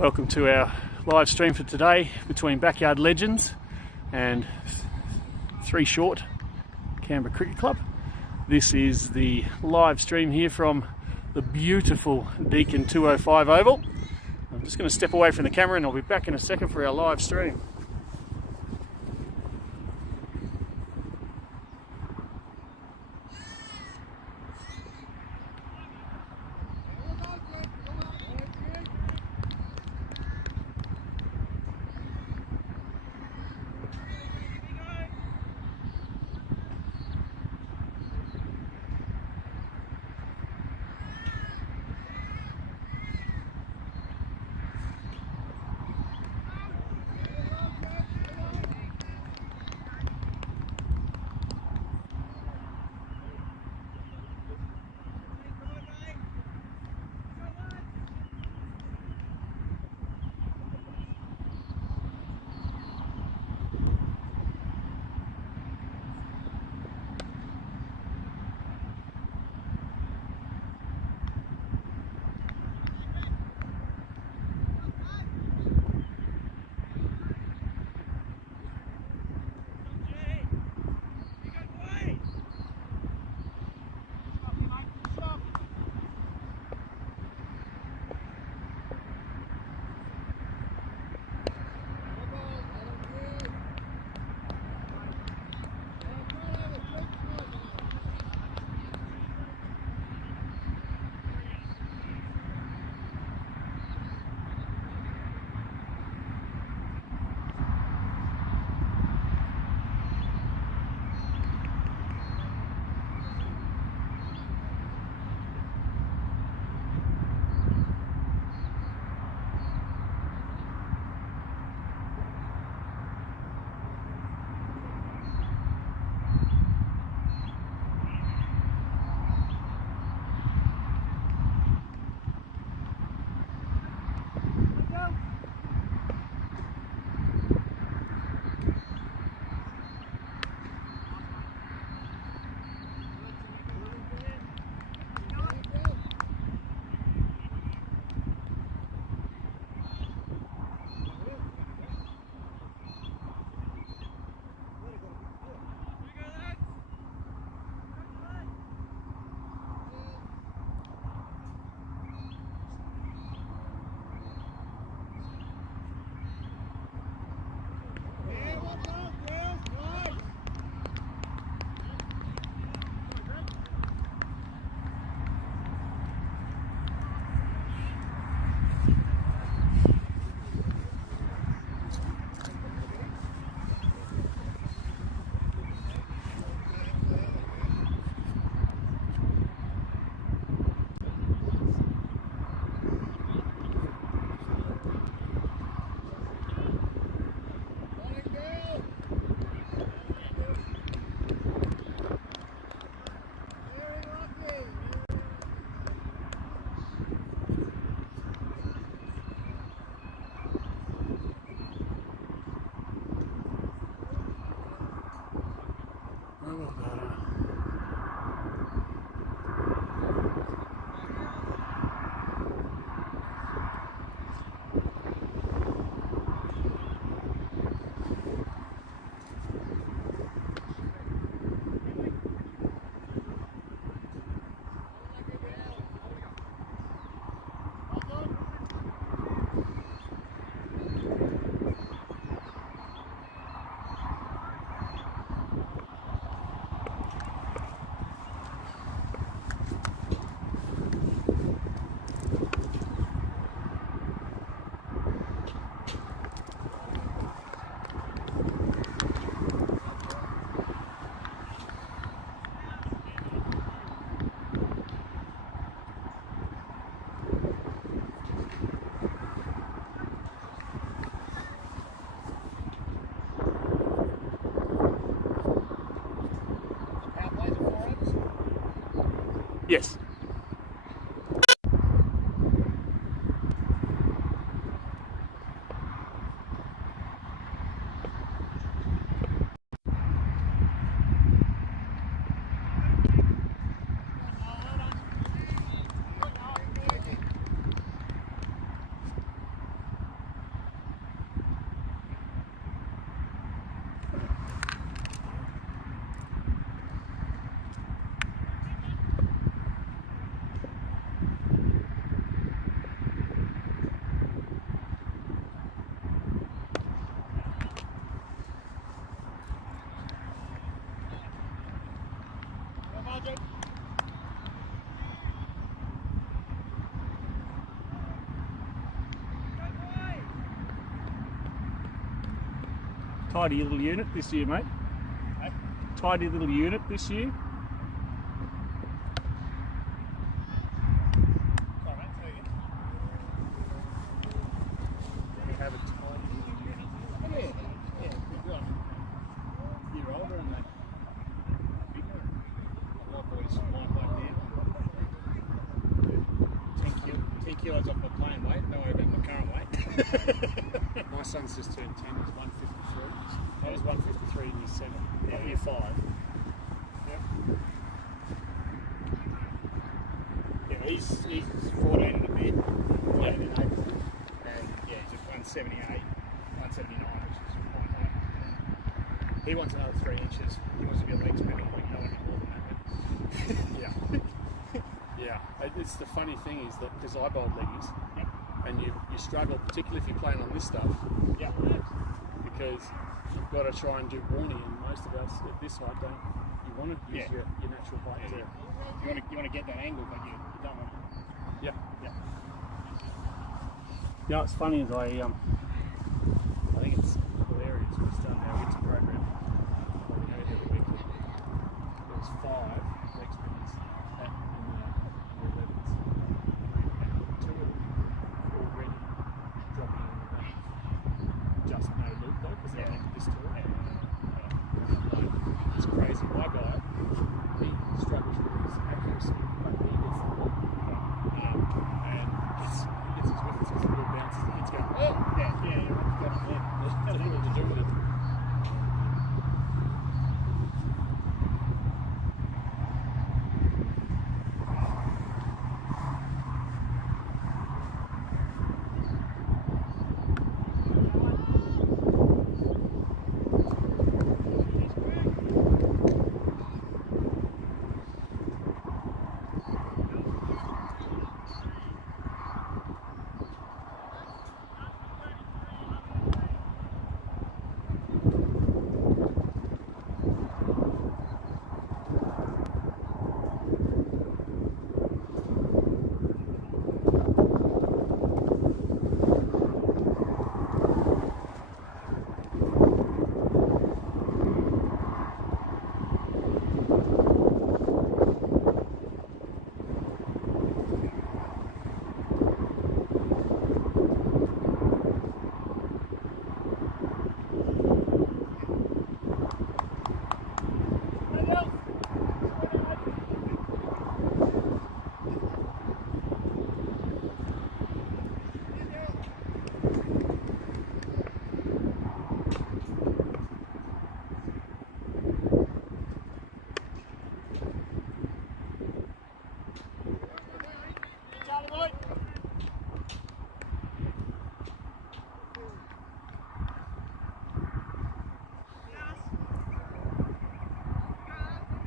Welcome to our live stream for today between Backyard Legends and 3 Short Canberra Cricket Club. This is the live stream here from the beautiful Deakin 205 Oval. I'm just going to step away from the camera and I'll be back in a second for our live stream. Tidy little unit this year, mate. Hey? Tidy little unit this year. Sorry, mate, say again. We have a tidy little unit. Yeah, we've got a year older and that bigger. My boys might like down. 10 kilos off my playing weight, don't worry about my current weight. My son's just turned 10, he's 153. He was 153 in year 7, year 5. Yep. Yeah, he's 14 in a bit, 14 in April, and yeah, he's just 178, 179, which is quite high. He wants another 3 inches. He wants to be a leg spinner. We can go any more than that. Yeah. Yeah. It's the funny thing is that because I bowled leggies, Yep. and you struggle, particularly if you're playing on this stuff, Yeah. because you've got to try and do warning, and most of us at this height don't. You want to use Yeah. your natural height to. You want to get that angle, but you don't want to. Yeah. Yeah. You know, it's funny is I think it's hilarious. We're starting our winter program. What we had the other week. There was 5 leg spinners in the 11s. And 2 of them already dropping in the range. Just no loop though, because they're on this tour. It's crazy. My guy, he struggles with his accuracy, but he gets the ball. And he gets his wickets as the ball bounces, the hits go, oh! Yeah, what's going on there? There's nothing to do with it.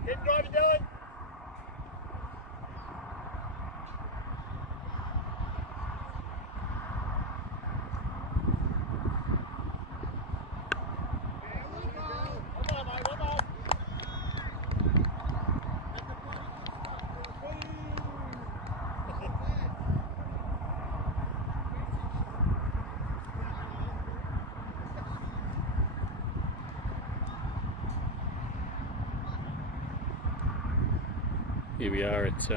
Keep driving, Dylan. Here we are at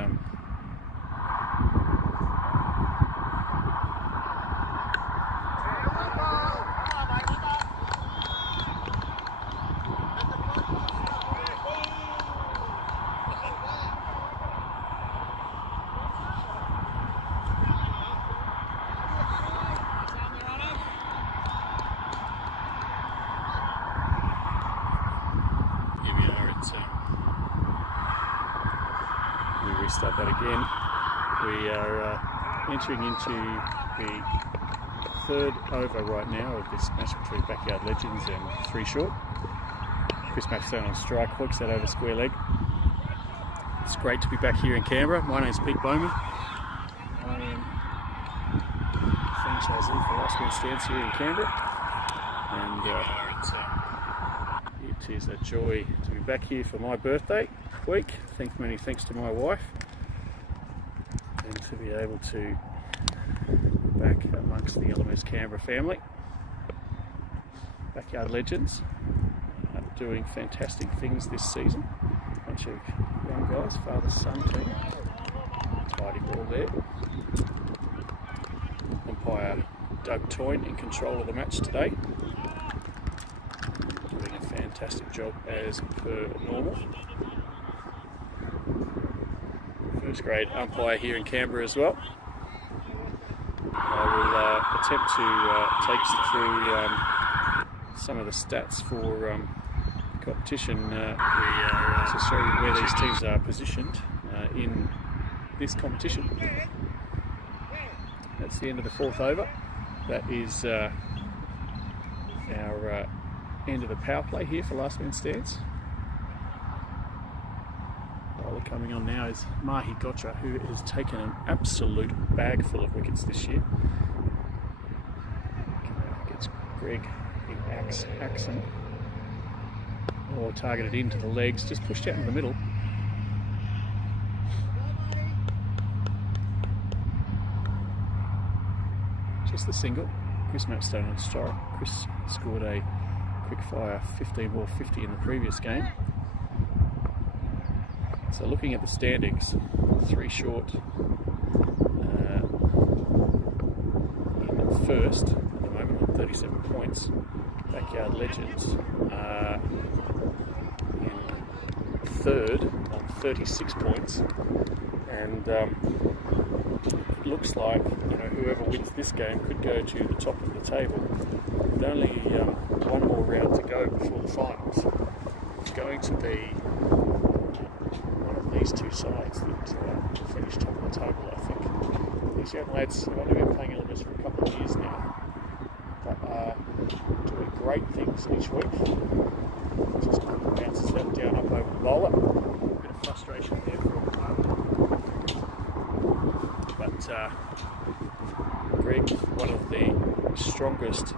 we restart that again. We are entering into the 3rd over right now of this match between Backyard Legends and 3 Short. Chris Maxstone on strike, hooks that over square leg. It's great to be back here in Canberra. My name's Pete Bowman. I am franchisee for Last Man Stands here in Canberra. And it is a joy to be back here for my birthday week. Many thanks to my wife, and to be able to be back amongst the LMS Canberra family. Backyard Legends are doing fantastic things this season. Bunch of young guys, father-son team. Tidy ball there. Umpire Doug Toyne in control of the match today. Doing a fantastic job as per normal. First grade umpire here in Canberra as well. I will attempt to take us through some of the stats for competition to show you where these teams are positioned in this competition. That's the end of the fourth over. That is our end of the power play here for last man stands. Bowler coming on now is Buhagiar, who has taken an absolute bag full of wickets this year. Gets Greg in accent, or targeted into the legs, just pushed out in the middle. Just the single. Chris Mapstone on strike. Chris scored a quick fire 15 ball 50 in the previous game. So looking at the standings, 3 short in first at the moment on 37 points. Backyard Legends are in third on 36 points, and it looks like whoever wins this game could go to the top of the table. With only one more round to go before the finals, it's going to be these two sides that finish top of the table, I think. These young lads have only been playing elements for a couple of years now, but are doing great things each week. Just bounces that down up over the bowler. A bit of frustration there for a while. But Greg, one of the strongest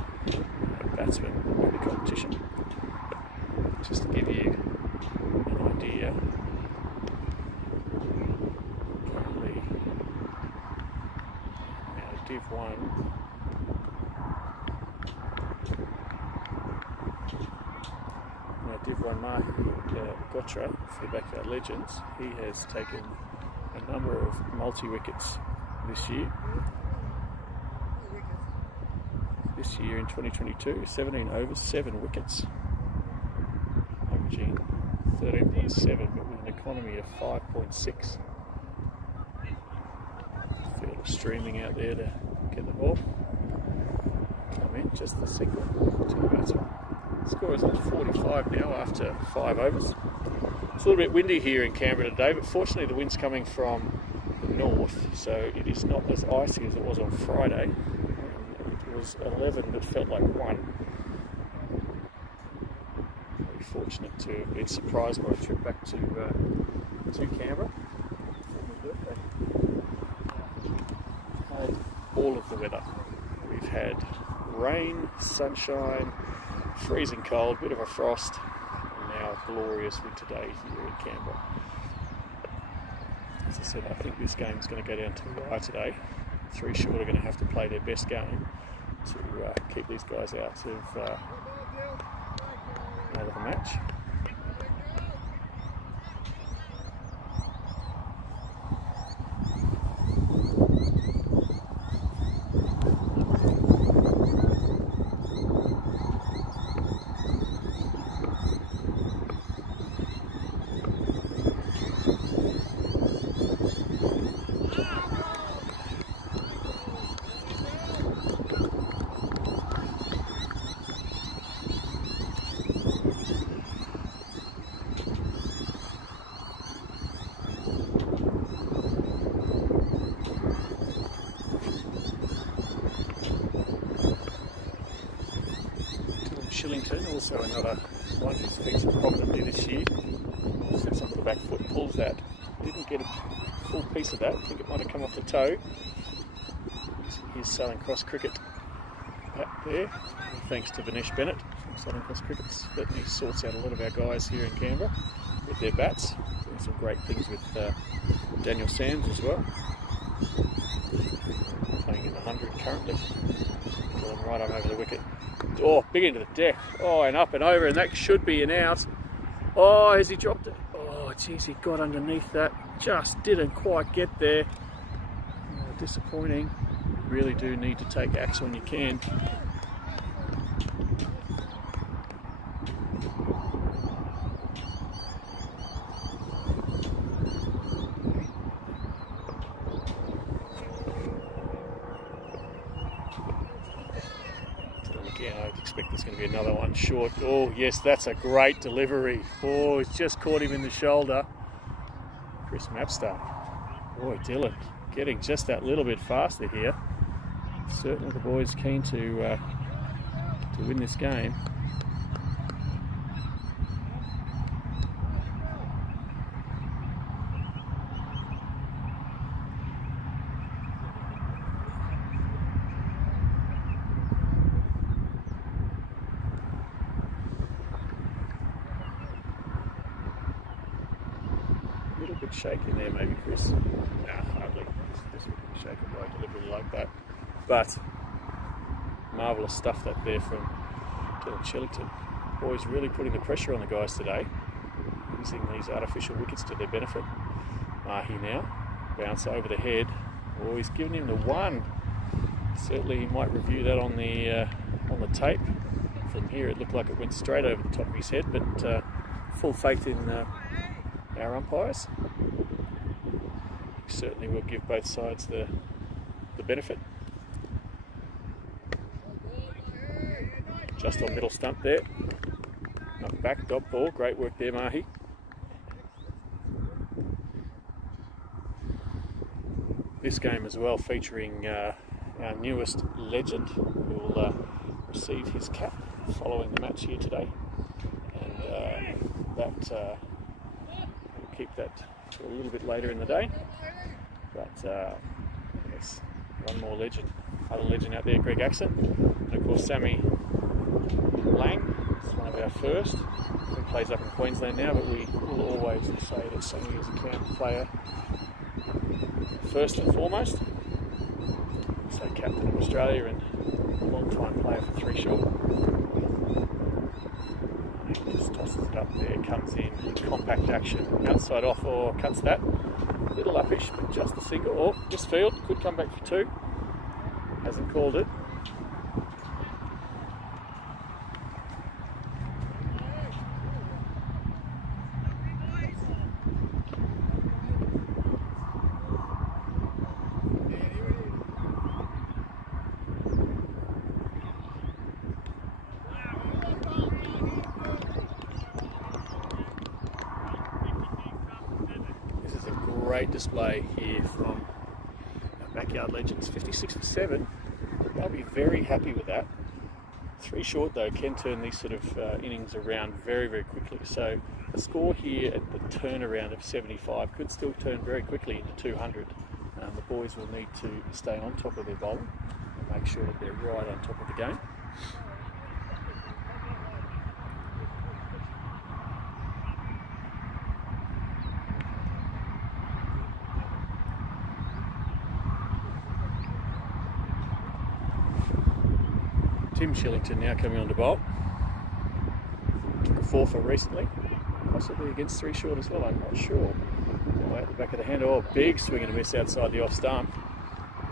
batsmen in the competition. Just to give you an idea, Div 1 Buhagiar for the Backyard Legends. He has taken a number of multi-wickets this year. This year in 2022, 17 overs, 7 wickets, averaging 13.7, but with an economy of 5.6. Field of streaming out there to get the ball. Come in, just the single to the batsman. Score is on 45 now after 5 overs. It's a little bit windy here in Canberra today, but fortunately the wind's coming from the north, so it is not as icy as it was on Friday. It was 11 but felt like 1. Very fortunate to have been surprised by a trip back to Canberra. Had all of the weather. We've had rain, sunshine, freezing cold, bit of a frost, and now a glorious winter day here in Canberra. As I said, I think this game is going to go down to the wire today. 3 short are going to have to play their best game to keep these guys out of the match. Shillington, also another one who's featured prominently this year. Sets onto the back foot, pulls that. Didn't get a full piece of that. I think it might have come off the toe. Here's Southern Cross Cricket back there. Thanks to Vinesh Bennett from Southern Cross Cricket. Certainly sorts out a lot of our guys here in Canberra with their bats. Doing some great things with Daniel Sands as well. Playing in the 100 currently. Fallen right on over the wicket. Oh, big into the deck. Oh, and up and over, and that should be an out. Oh, has he dropped it? Oh, geez, he got underneath that. Just didn't quite get there. Oh, disappointing. You really do need to take axe when you can. Again, I expect there's going to be another one short. Oh, yes, that's a great delivery. Oh, he's just caught him in the shoulder. Chris Mapstar. Boy, Dylan getting just that little bit faster here. Certainly the boys keen to win this game. A little bit shaky there, maybe, Chris. Nah, hardly. This would be shaken by a delivery like that. But marvellous stuff that there from Dylan Shillington. Boys really putting the pressure on the guys today, using these artificial wickets to their benefit. Mahi now, bounce over the head. Oh, he's given him the one. Certainly he might review that on the tape. From here it looked like it went straight over the top of his head, but full faith in our umpires. Certainly will give both sides the benefit. Just on middle stump there. Up back, dot ball. Great work there, Mahi. This game as well featuring our newest legend, who will receive his cap following the match here today. And we'll keep that to a little bit later in the day. But yes, one more legend. Other legend out there, Greg Axon. And of course, Sammy Lang is one of our first. He plays up in Queensland now, but we will always say that Sammy is a Canberra player first and foremost. So captain of Australia and a long-time player for 3 short. He just tosses it up there, comes in, compact action, outside off or cuts that. Little uppish, but just a single. Or misfield, could come back for 2. Hasn't called it. Great display here from our backyard legends. 56 for 7. They'll be very happy with that. 3 short though can turn these sort of innings around very, very quickly. So a score here at the turnaround of 75 could still turn very quickly into 200. The boys will need to stay on top of their bowling and make sure that they're right on top of the game. Tim Shillington now coming on to bowl. Took a 4 for recently, possibly against 3 short as well, I'm not sure. Away at the back of the hand, oh, big swing and a miss outside the off stump.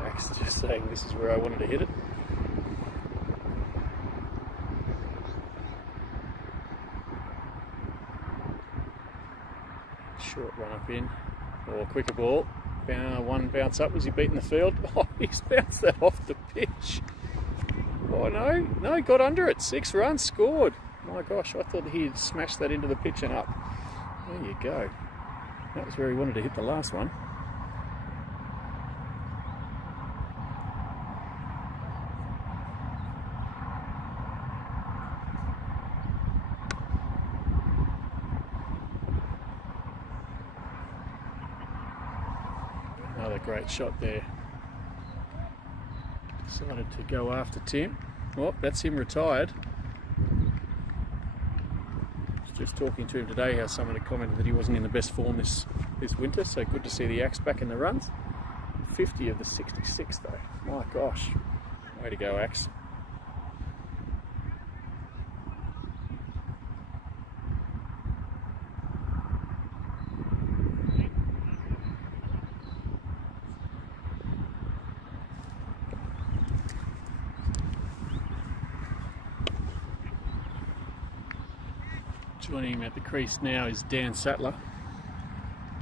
Max just saying this is where I wanted to hit it. Short run up in, or quicker ball. One bounce up, was he beating the field? Oh, he's bounced that off the pitch. Oh no, got under it. 6 runs scored. My gosh, I thought he'd smashed that into the pitch and up. There you go. That was where he wanted to hit the last one. Another great shot there. Decided to go after Tim. Oh, that's him retired. Was just talking to him today how someone had commented that he wasn't in the best form this winter, so good to see the Axe back in the runs. 50 of the 66 though. My gosh. Way to go, Axe. Joining him at the crease now is Dan Sattler,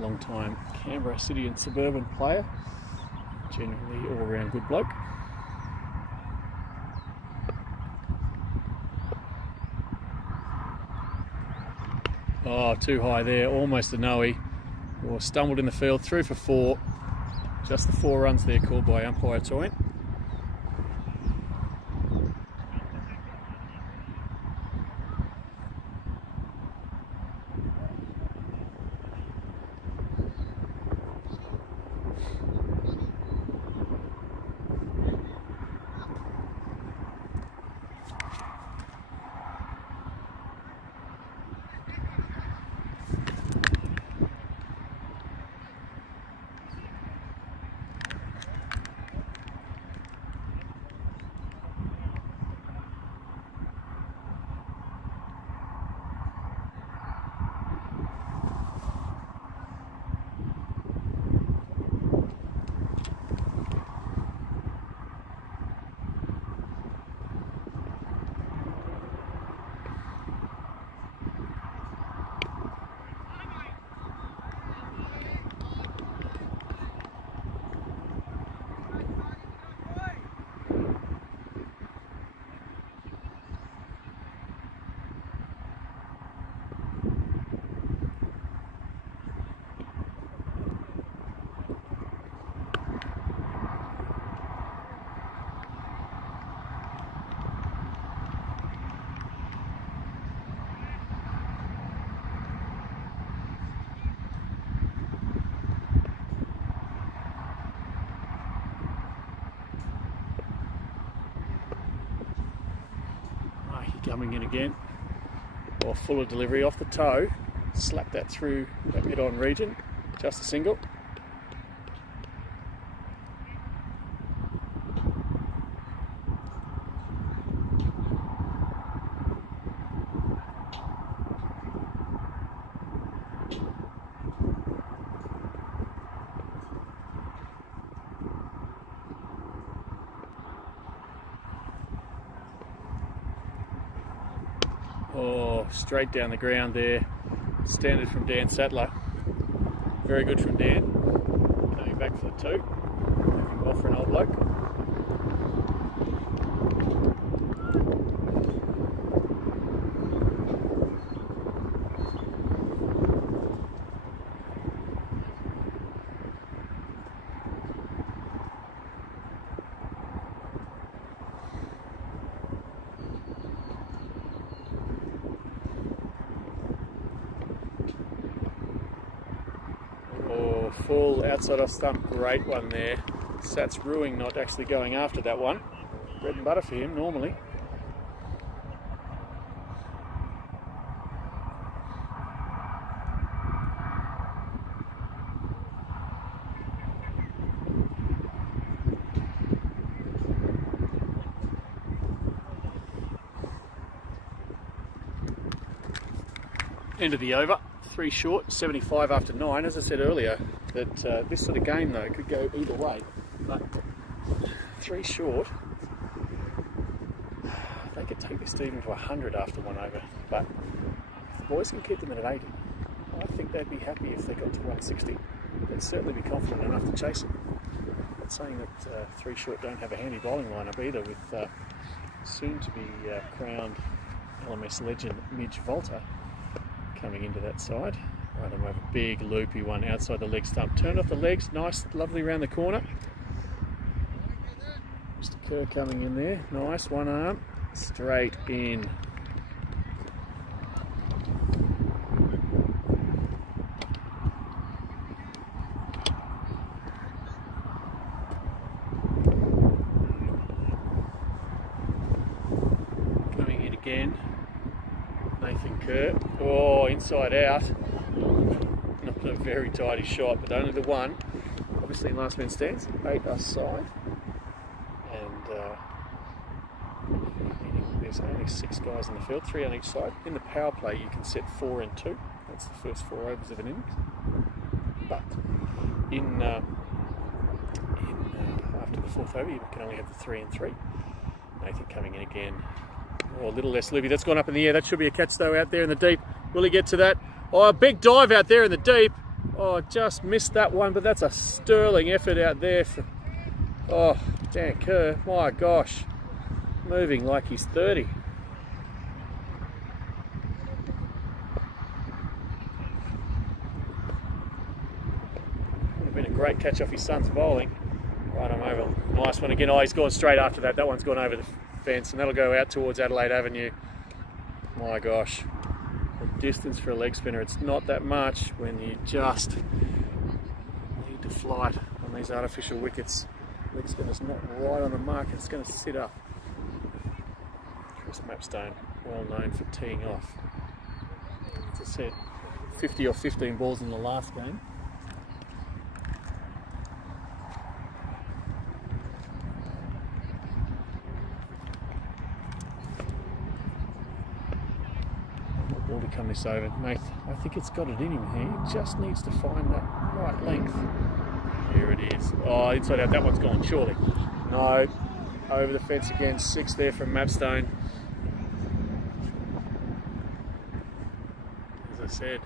long-time Canberra City and Suburban player, generally all-round good bloke. Oh, too high there, almost a no-y. Or stumbled in the field, through for 4. Just the 4 runs there called by umpire Toyne. Coming in again, or fuller delivery off the toe, slap that through that mid-on region, just a single. Oh, straight down the ground there. Standard from Dan Sattler. Very good from Dan. Coming back for the 2. Moving well for an old bloke. Full outside off stump, great one there. Sat's ruining not actually going after that one. Bread and butter for him normally. End of the over. 3 short, 75 after 9. As I said earlier, that this sort of game though could go either way. But 3 short, they could take this team to 100 after 1 over. But if the boys can keep them at 80, I think they'd be happy if they got to 160. They'd certainly be confident enough to chase it. Not saying that 3 short don't have a handy bowling lineup either, with soon to be crowned LMS legend Midge Volter coming into that side. Right, and we have a big loopy one outside the leg stump. Turn off the legs, nice, lovely round the corner. Mr. Kerr coming in there, nice, one arm, straight in. Coming in again. Nathan Kerr. Oh, inside out. Not a very tidy shot, but only the one. Obviously, last man stands. 8 us side. And there's only 6 guys in the field, 3 on each side. In the power play, you can set 4 and 2. That's the first 4 overs of an innings. But after the 4th over, you can only have the 3 and 3. Nathan coming in again. Oh, a little less loopy. That's gone up in the air. That should be a catch though out there in the deep. Will he get to that? Oh, a big dive out there in the deep. Oh, just missed that one, but that's a sterling effort out there. Oh, Dan Kerr, my gosh. Moving like he's 30. Would have been a great catch off his son's bowling. Right on over. Nice one again. Oh, he's gone straight after that. That one's gone over the fence, and that'll go out towards Adelaide Avenue. My gosh. The distance for a leg spinner, it's not that much when you just need to flight on these artificial wickets. Leg spinner's not right on the mark, it's going to sit up. Chris Mapstone, well known for teeing off. As I said, 50 or 15 balls in the last game. Ball to come this over. Mate, I think it's got it in him here. He just needs to find that right length. Here it is. Oh, inside out. That one's gone, surely. No. Over the fence again. 6 there from Mapstone. As I said,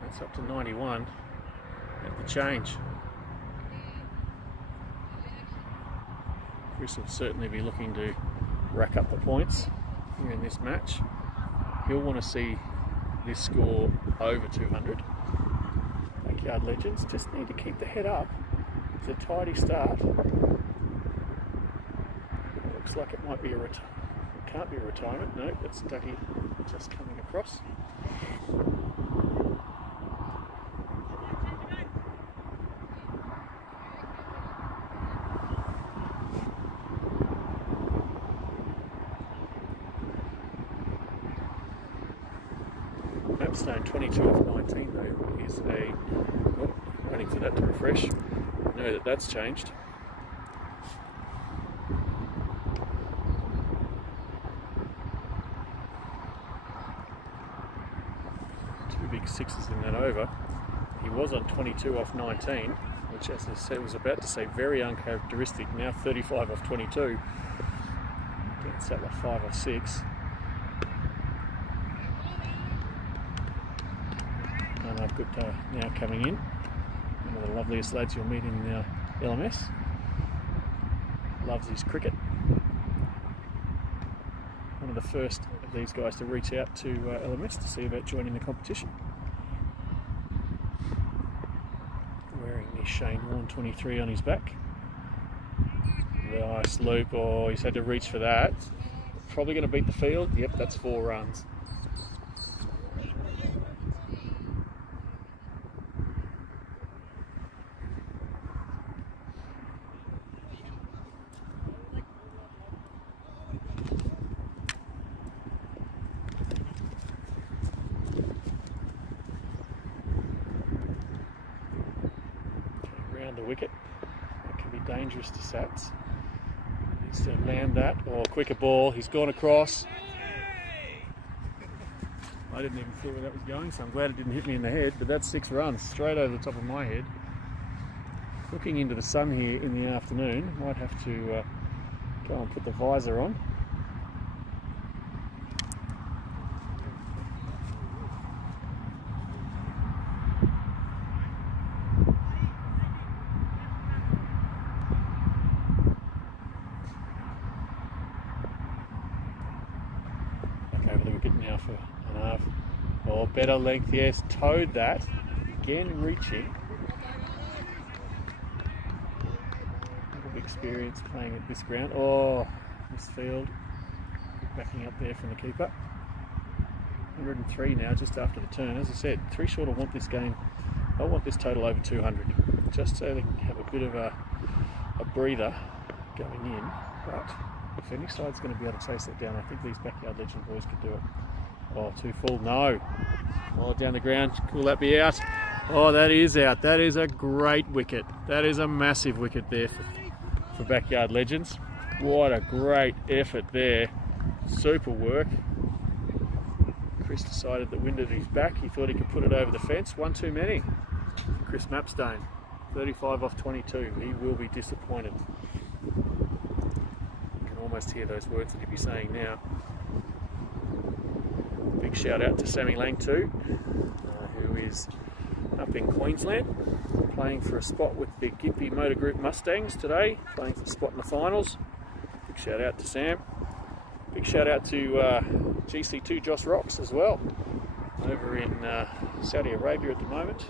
that's up to 91 at the change. Chris will certainly be looking to rack up the points here in this match. He'll want to see this score over 200. Backyard Legends just need to keep the head up. It's a tidy start. Looks like it might be a can't be a retirement. No, that's Dougie just coming across. Mapstone 22 off 19 though is waiting for that to refresh. Know that's changed. Two big sixes in that over. He was on 22 off 19, which as I said was about to say very uncharacteristic. Now 35 off 22. Gets that like 5 or 6. I've got now coming in, one of the loveliest lads you'll meet in LMS. Loves his cricket. One of the first of these guys to reach out to LMS to see about joining the competition. Wearing the Shane Warne 23 on his back. Nice loop. Oh, he's had to reach for that. Probably going to beat the field. Yep, that's 4 runs. The wicket. That can be dangerous to Sats. Needs to land that. Or quicker ball. He's gone across. I didn't even feel where that was going, so I'm glad it didn't hit me in the head. But that's 6 runs straight over the top of my head. Looking into the sun here in the afternoon. Might have to go and put the visor on. Now for an half. Oh, better length, yes. Towed that. Again, reaching. A bit of experience playing at this ground. Oh, this field. Backing up there from the keeper. 103 now, just after the turn. As I said, 3 short will want this game. I want this total over 200. Just so they can have a bit of a breather going in. But if any side's going to be able to chase that down, I think these Backyard Legend boys could do it. Oh, too full, no. Oh, down the ground, will that be out? Oh, that is out. That is a great wicket. That is a massive wicket there for Backyard Legends. What a great effort there. Super work. Chris decided the wind at his back. He thought he could put it over the fence. One too many. Chris Mapstone, 35 off 22. He will be disappointed. almost hear those words that he'd be saying now. Big shout out to Sammy Lang too, who is up in Queensland, playing for a spot with the Gympie Motor Group Mustangs today, playing for a spot in the finals. Big shout out to Sam. Big shout out to GC2 Josh Rocks as well, over in Saudi Arabia at the moment,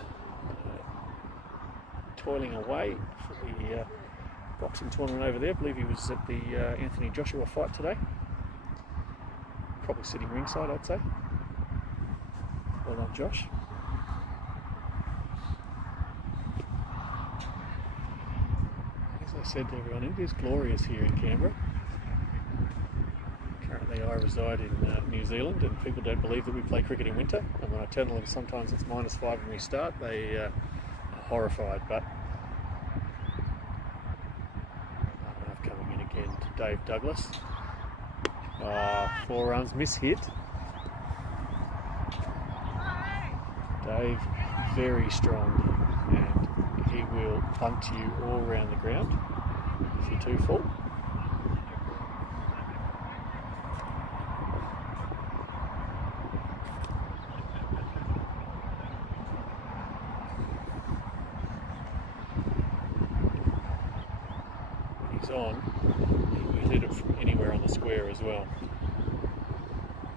toiling away for the boxing tournament over there. I believe he was at the Anthony Joshua fight today. Probably sitting ringside, I'd say. Well done, Josh. As I said to everyone, it is glorious here in Canberra. Currently I reside in New Zealand, and people don't believe that we play cricket in winter, and when I tell them sometimes it's -5 when we start, they are horrified. But coming in again to Dave Douglas. 4 runs, miss-hit. Dave, very strong, and he will punt you all around the ground if you're too full. He's on. We hit it from anywhere on the square as well.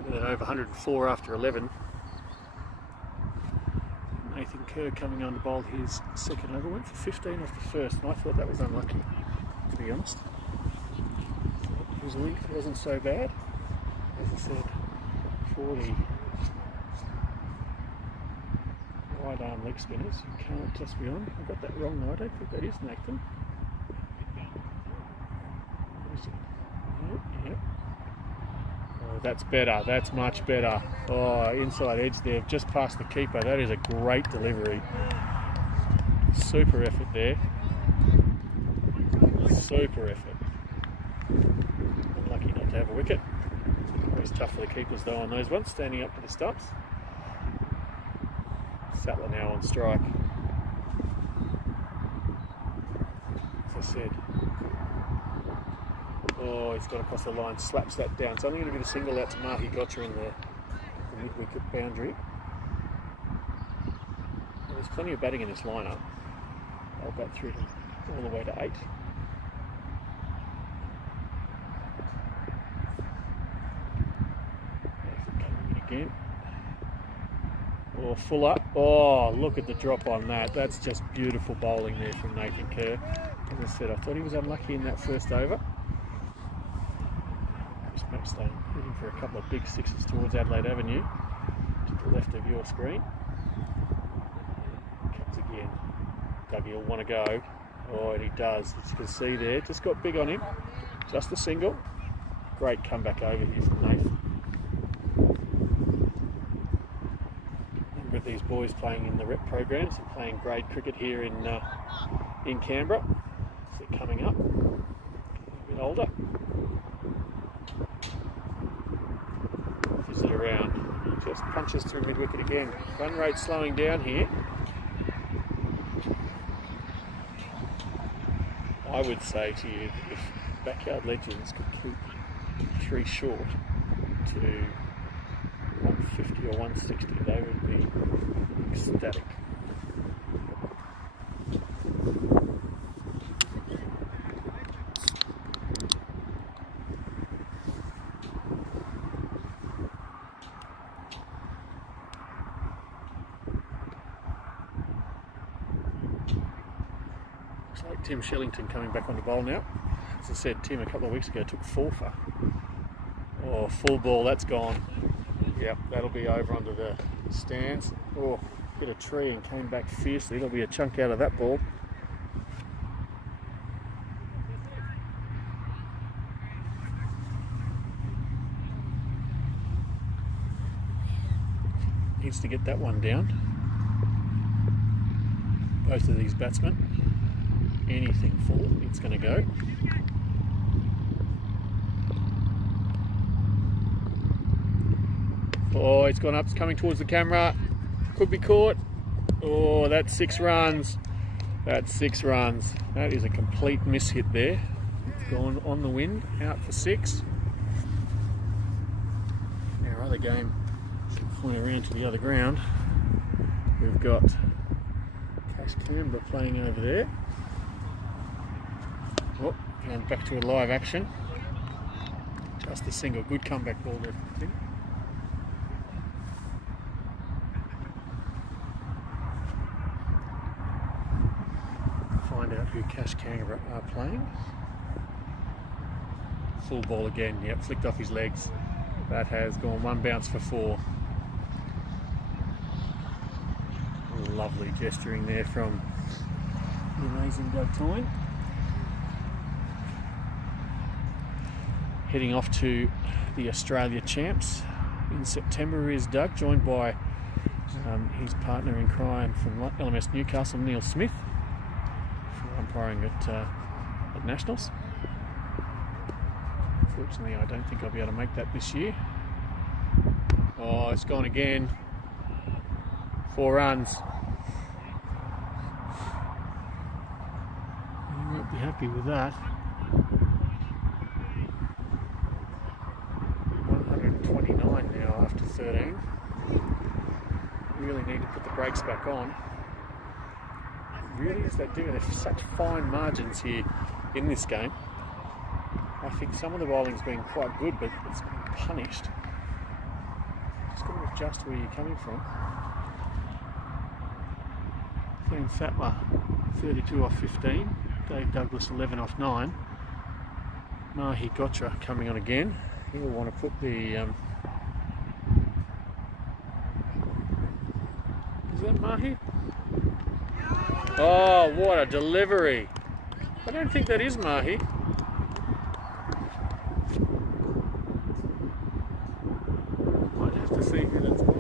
And then over 104 after 11. Nathan Kerr coming on to bowl his second over, went for 15 off the first, and I thought that was unlucky, to be honest. His length wasn't so bad. As I said, 40 wide arm leg spinners. You can't just be on. I got that wrong, though. I don't think that is Nathan. Yep. Oh, that's better. That's much better. Oh, inside edge there, just past the keeper. That is a great delivery. Super effort there. Super effort. Unlucky not to have a wicket. Always tough for the keepers though on those ones, standing up to the stumps. Sattler now on strike. As I said. Oh, he's got across the line, slaps that down. It's only going to be the single out to Mahi Gotcha in the mid-wicket boundary. Well, there's plenty of batting in this lineup. I'll bat through them all the way to 8. Coming in again. Oh, Fuller. Oh, look at the drop on that. That's just beautiful bowling there from Nathan Kerr. As I said, I thought he was unlucky in that first over. Matchstone heading for a couple of big sixes towards Adelaide Avenue to the left of your screen. Comes again. Dougie will want to go. Oh, and he does. As you can see there, just got big on him. Just a single. Great comeback over here from Nathan. Number of these boys playing in the rep programs and playing grade cricket here in Canberra. So they're coming up. A bit older. It around, he just punches through mid-wicket again. Run rate slowing down here. I would say to you, if Backyard Legends could keep 3 short to 150 or 160, they would be ecstatic. Tim Shillington coming back on the bowl now. As I said, Tim a couple of weeks ago took 4 for. Oh, full ball, that's gone. Yep, that'll be over under the stands. Oh, hit a tree and came back fiercely. There'll be a chunk out of that ball. Needs to get that one down. Both of these batsmen. Anything full, it's going to go. Oh, it's gone up, it's coming towards the camera. Could be caught. Oh, that's 6 runs. That's 6 runs. That is a complete miss hit there. gone on the wind, out for 6. Our other game, point around to the other ground, we've got Canberra playing over there. Oh, and back to a live action. Just a single, good comeback ball there from Tim. Find out who Canberra are playing. Full ball again, yep, flicked off his legs. That has gone 1 bounce for 4. Lovely gesturing there from the amazing Doug Toyne. Heading off to the Australia Champs in September is Doug, joined by his partner in crime from LMS Newcastle, Neil Smith, for umpiring at Nationals. Unfortunately, I don't think I'll be able to make that this year. Oh, it's gone again. 4 runs. You won't be happy with that. 129 now after 13. Really need to put the brakes back on. Really, as they do, there's such fine margins here in this game. I think some of the bowling's been quite good, but it's been punished. Just got to adjust where you're coming from. Glenn Fatler, 32 off 15. Dave Douglas, 11 off 9. Mahi Gotra coming on again. He'll want to put the... is that Mahi? Oh, what a delivery. I don't think that is Mahi. Might have to see who that's been.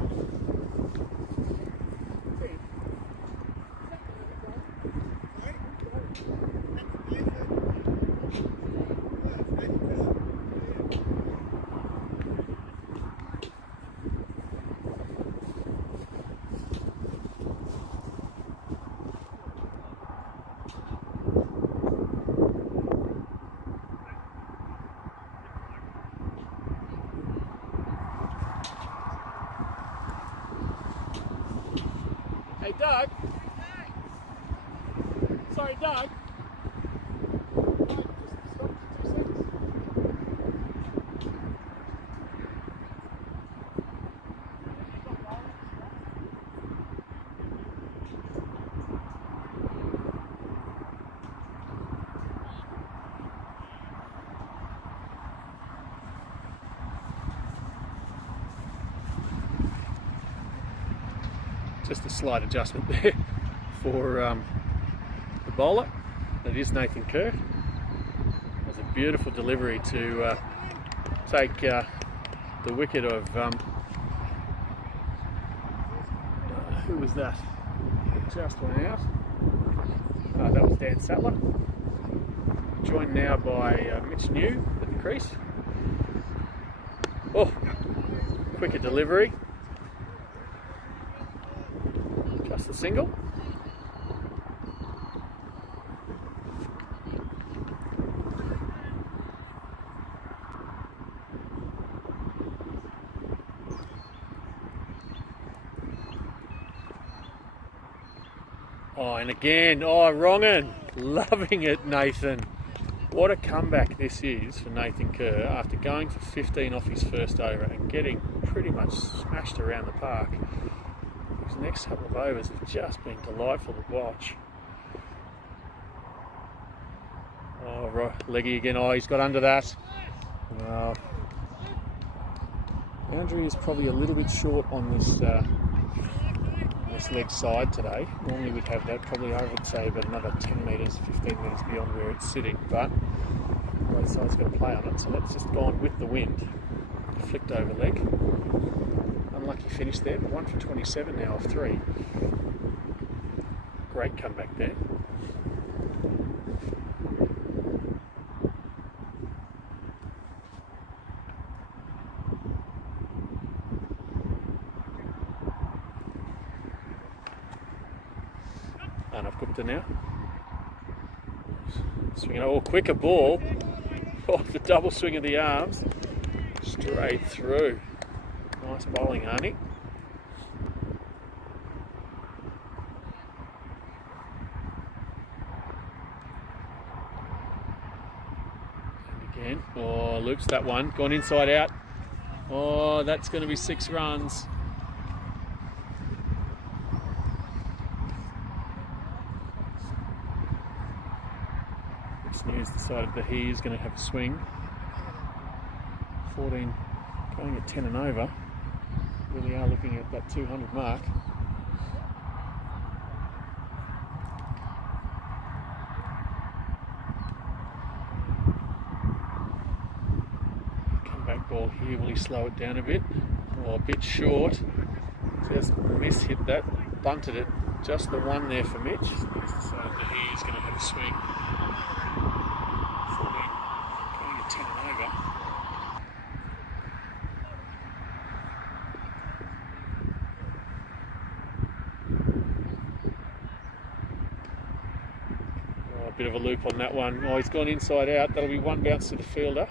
Hey, Doug. Sorry, Doug. Just a slight adjustment there for the bowler. That is Nathan Kerr. That's a beautiful delivery to take the wicket of who was that? Just went out. That was Dan Sattler. Joined now by Mitch New at the crease. Oh, quicker delivery. Just a single. Oh, and again, oh, wrong un. Loving it, Nathan. What a comeback this is for Nathan Kerr after going for 15 off his first over and getting pretty much smashed around the park. His next couple of overs have just been delightful to watch. Oh, leggy again. Oh, he's got under that. Boundary is probably a little bit short on this leg side today. Normally we'd have that probably, I would say, about another 10 metres, 15 metres beyond where it's sitting, but both sides got to play on it, so that's just gone with the wind. Flicked over leg. Unlucky finish there, but 1 for 27 now off 3. Great comeback there. And I've Gupta now. Swinging, oh, quicker ball. Oh, the double swing of the arms. Straight through. Nice bowling, Arnie. And again. Oh, loops that one. Gone inside out. Oh, that's going to be 6 runs. Snooze decided that he is going to have a swing. 14 going at 10 and over. Really are looking at that 200 mark. Comeback ball here. Will he slow it down a bit? Oh, a bit short. Just hit that. Bunted it. Just the one there for Mitch. Snooze decided that he is going to have a swing. 14 going at 10 and over. Bit of a loop on that one. Oh, he's gone inside out. That'll be 1 bounce to the fielder.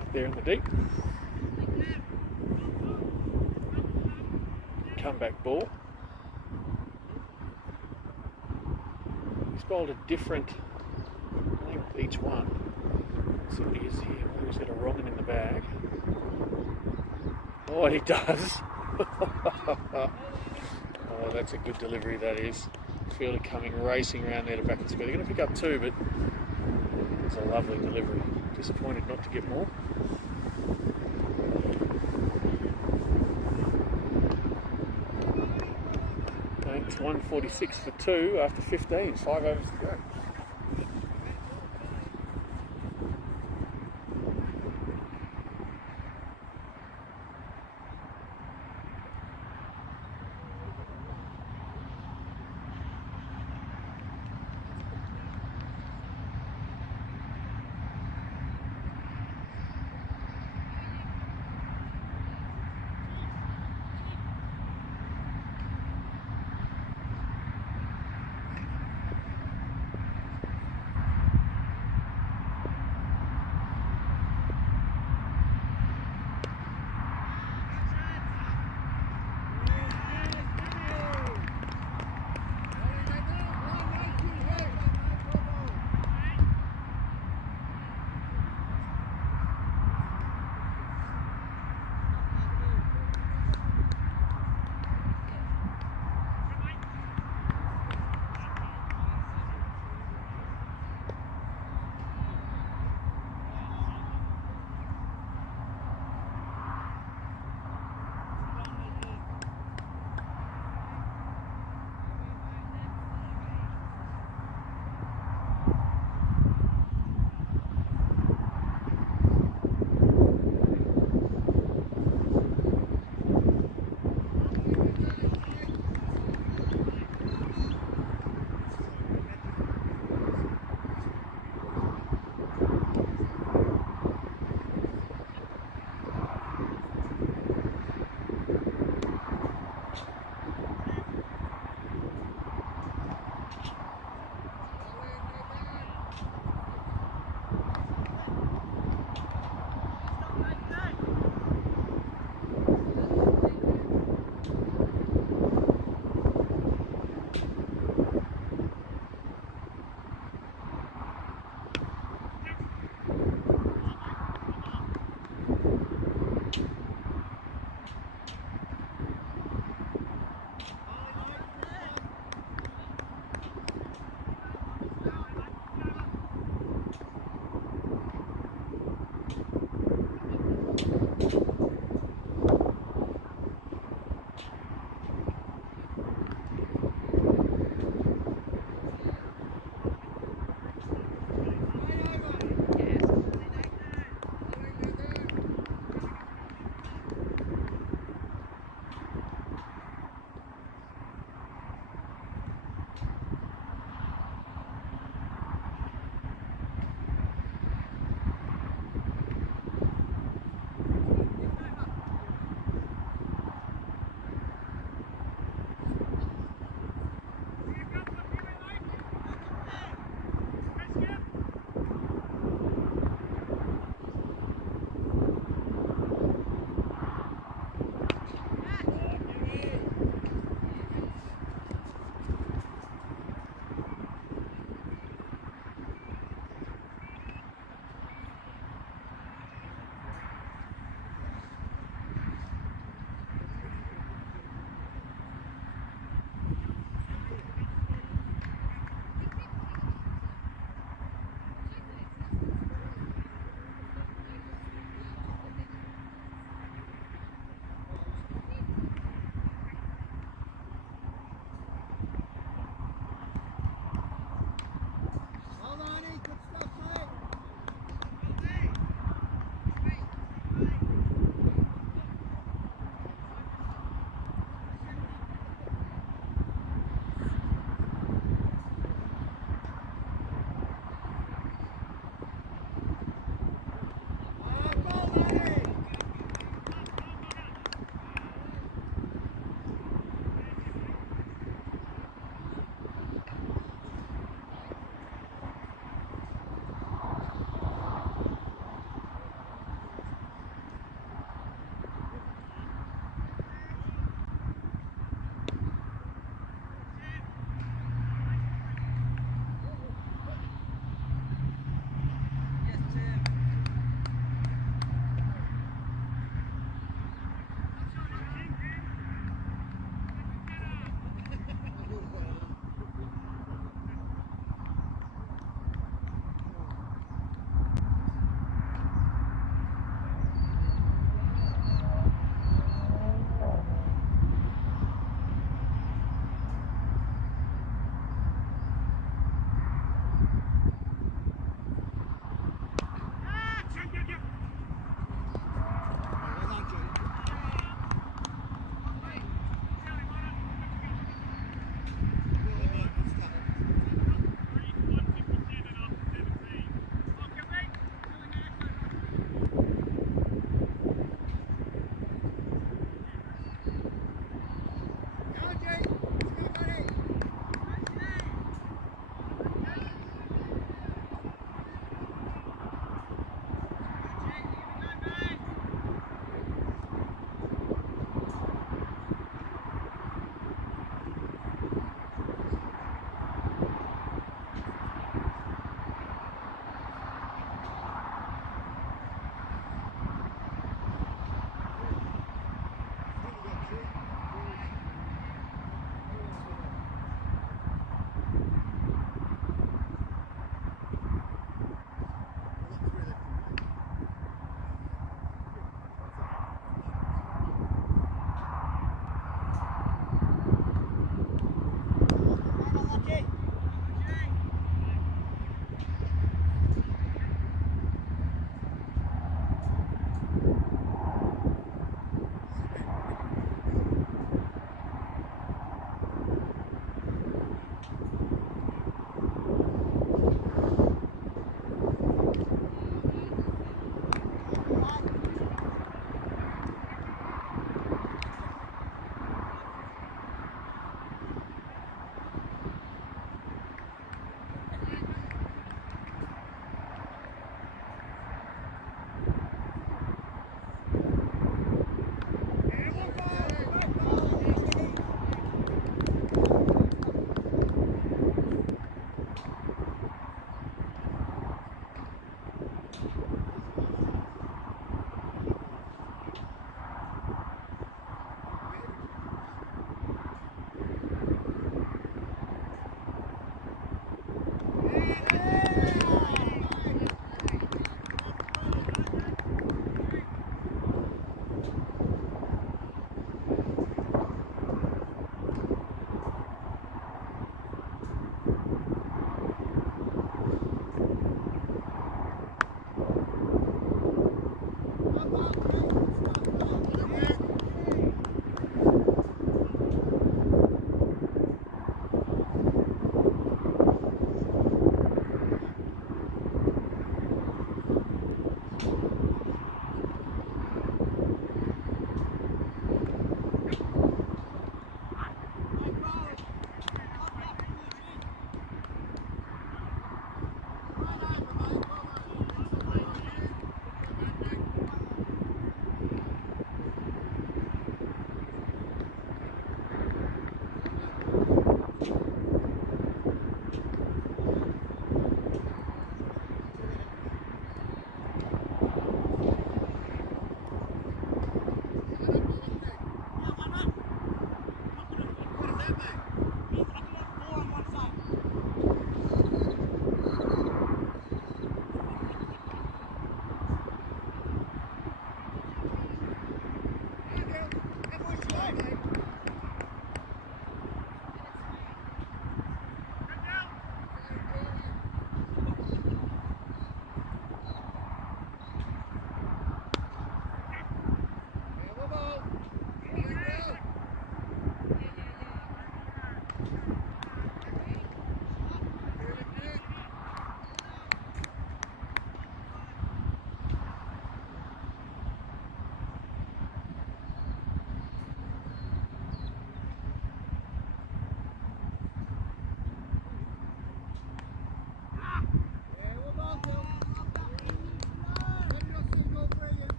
Up there in the deep. Comeback ball. He's bowled a different length each one. Let's see what he is here. Whether he's got a wrong in the bag. Oh, he does. Oh, that's a good delivery, that is. Fielder coming racing around there to back and square. They're going to pick up 2, but it's a lovely delivery. Disappointed not to get more. It's 146 for 2 after 15. 5 overs to go.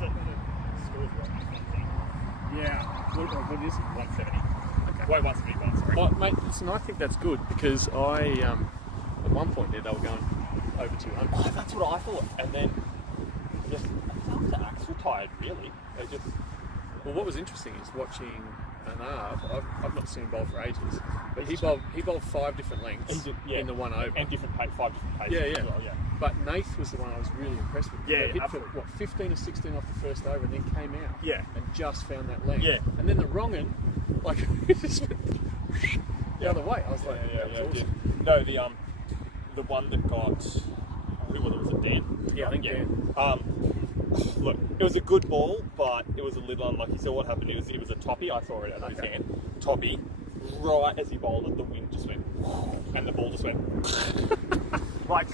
It's a scores Yeah. What is it? 170. Okay. Wait, 171, sorry. Well, mate, listen, I think that's good because at one point there they were going over 200. Oh, that's what I thought. And then just the axle tired, really. They just. Well, what was interesting is watching an Arv. I've not seen him bowl for ages, but he bowled 5 different lengths in the one over. And 5 different paces Yeah. as well, yeah. But Nath was the one I was really impressed with. Yeah, He hit absolutely. for, 15 or 16 off the first over and then came out. Yeah. And just found that length. Yeah. And then the wrong one, like, it just went the other way. I was like, that was awesome. No, the one that got, who was it? Was it Dan? Yeah, I think Dan. Look, it was a good ball, but it was a little unlucky. So what happened is it was a toppy. I saw it out of his hand. Toppy, right as he bowled it, the wind just went, and the ball just went. Like,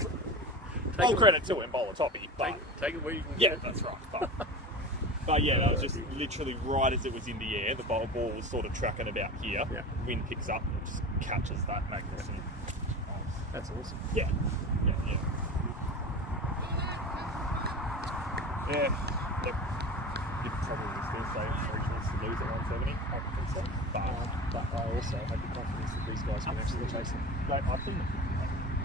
all credit to him, bowler Toppy. But Take it where you can yeah, get it. that's right. But yeah, that was just literally right as it was in the air. The ball was sort of tracking about here. Yeah. Wind picks up and just catches that magnificent. That's awesome. Yeah. Yeah, look, you'd probably still say it's reasonable to lose at 170. I don't think so. But I also have the confidence that these guys can actually chase it. Like, I've seen them.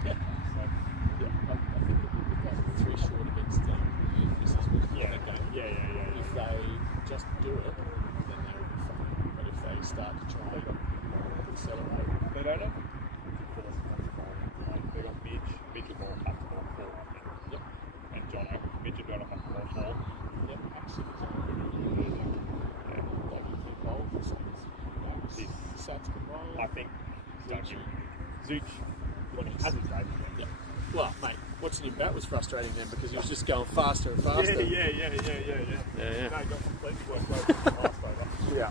Yeah. So, I think that with that 3 short against this is what yeah. they're going. Yeah. If they just do it, then they'll be fine. But if they start to try and accelerate, They don't have they got Midge and Ball have to ball 4, I think. Yep. And Jono. Midge and Jono have to ball 4. yep, absolutely. Yeah. Bobby can bowl for Sats. Sats can bowl. I think, don't you? Zuch, when he has his day. Yeah. Well, mate, watching him bat was frustrating then because he was just going faster and faster. Yeah. Yeah. No, got some plenty workload last over. Yeah.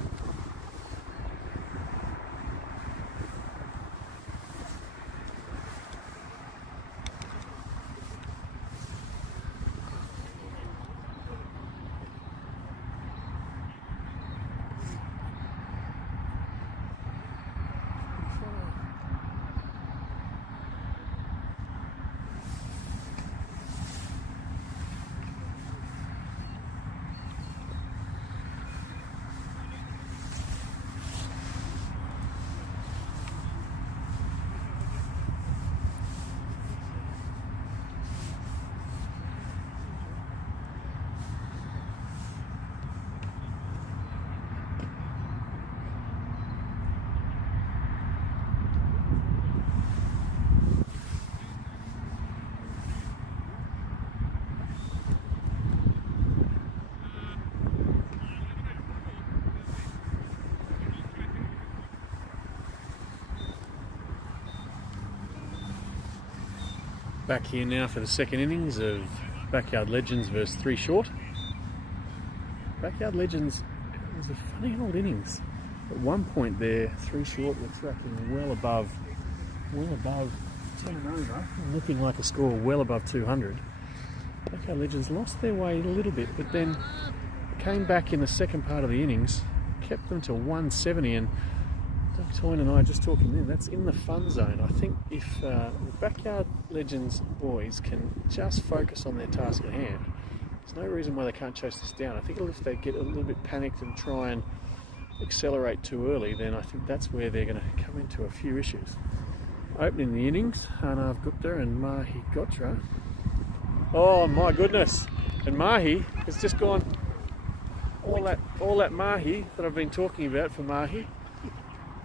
Back here now for the second innings of Backyard Legends versus 3 short. Backyard Legends was a funny old innings. At one point there, 3 short were tracking well above 10 and over, looking like a score well above 200. Backyard Legends lost their way a little bit, but then came back in the second part of the innings, kept them to 170, and Doug Toyne and I just talking then, that's in the fun zone. I think if the Backyard Legends boys can just focus on their task at hand, there's no reason why they can't chase this down. I think if they get a little bit panicked and try and accelerate too early, then I think that's where they're going to come into a few issues. Opening the innings, Harnav Gupta and Mahi Gotra. Oh my goodness! And Mahi has just gone all that Mahi that I've been talking about for Mahi.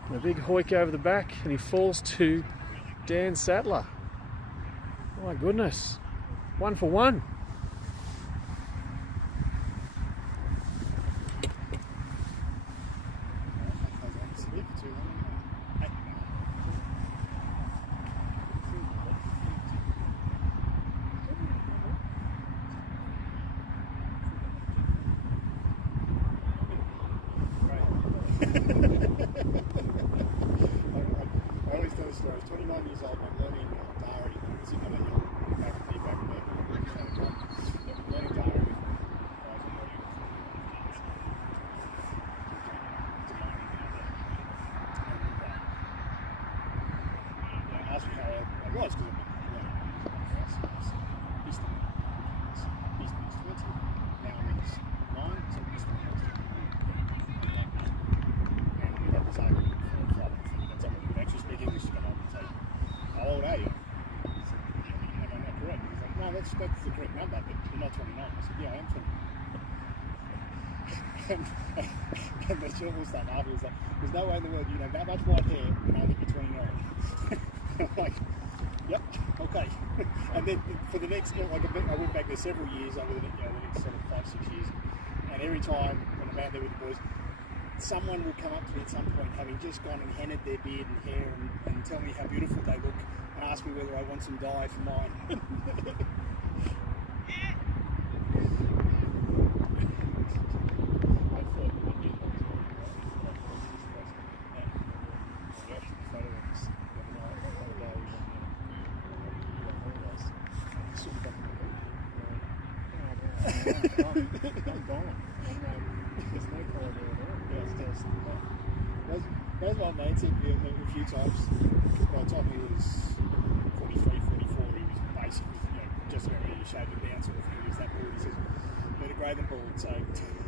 And a big hoik over the back, and he falls to Dan Sattler. Oh my goodness! 1 for 1. I always tell the story. I was 29 years old, I'm learning Dari. I was in a young back there. Learning Dari. And that's the correct number, but you're not 29. I said, yeah, I am 29. And the short stuff after was like, there's no way in the world you'd have that much white hair and only be 29. I'm like, yep, okay. And then for the next, like I went back there several years over the next sort of 5-6 years, and every time when I'm out there with the boys, someone will come up to me at some point having just gone and hennaed their beard and hair and tell me how beautiful they look and ask me whether I want some dye for mine. That's my mate said a few times. By the time he was 43, 44, he was basically just about ready to shave it down sort of thing. He was that bald. He says, better grey than bald. So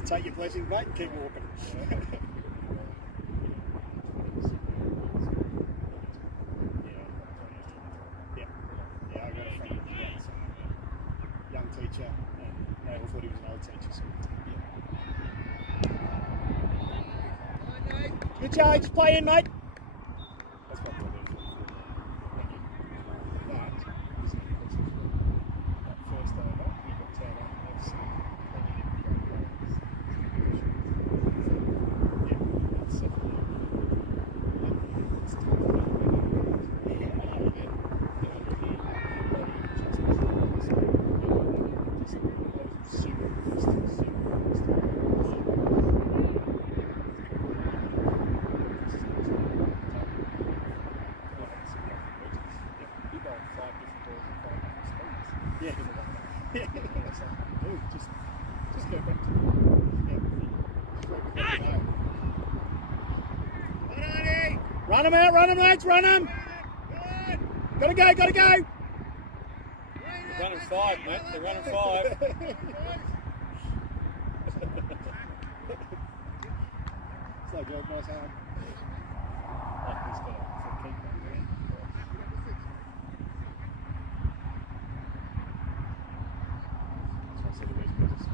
take your blessings, mate, and keep walking. Yeah, I got a friend who was a young teacher, and they all thought he was an old teacher. So, good charge, play in, mate. That's what we'll do. Thank you. That is an impressive that first over, we got 10 up, that's that's just go back to run them out, mates, run them! Gotta go! They're running 5, mate. They're running 5. So good, nice hand. Like he's got a keep that going. So I said the reason is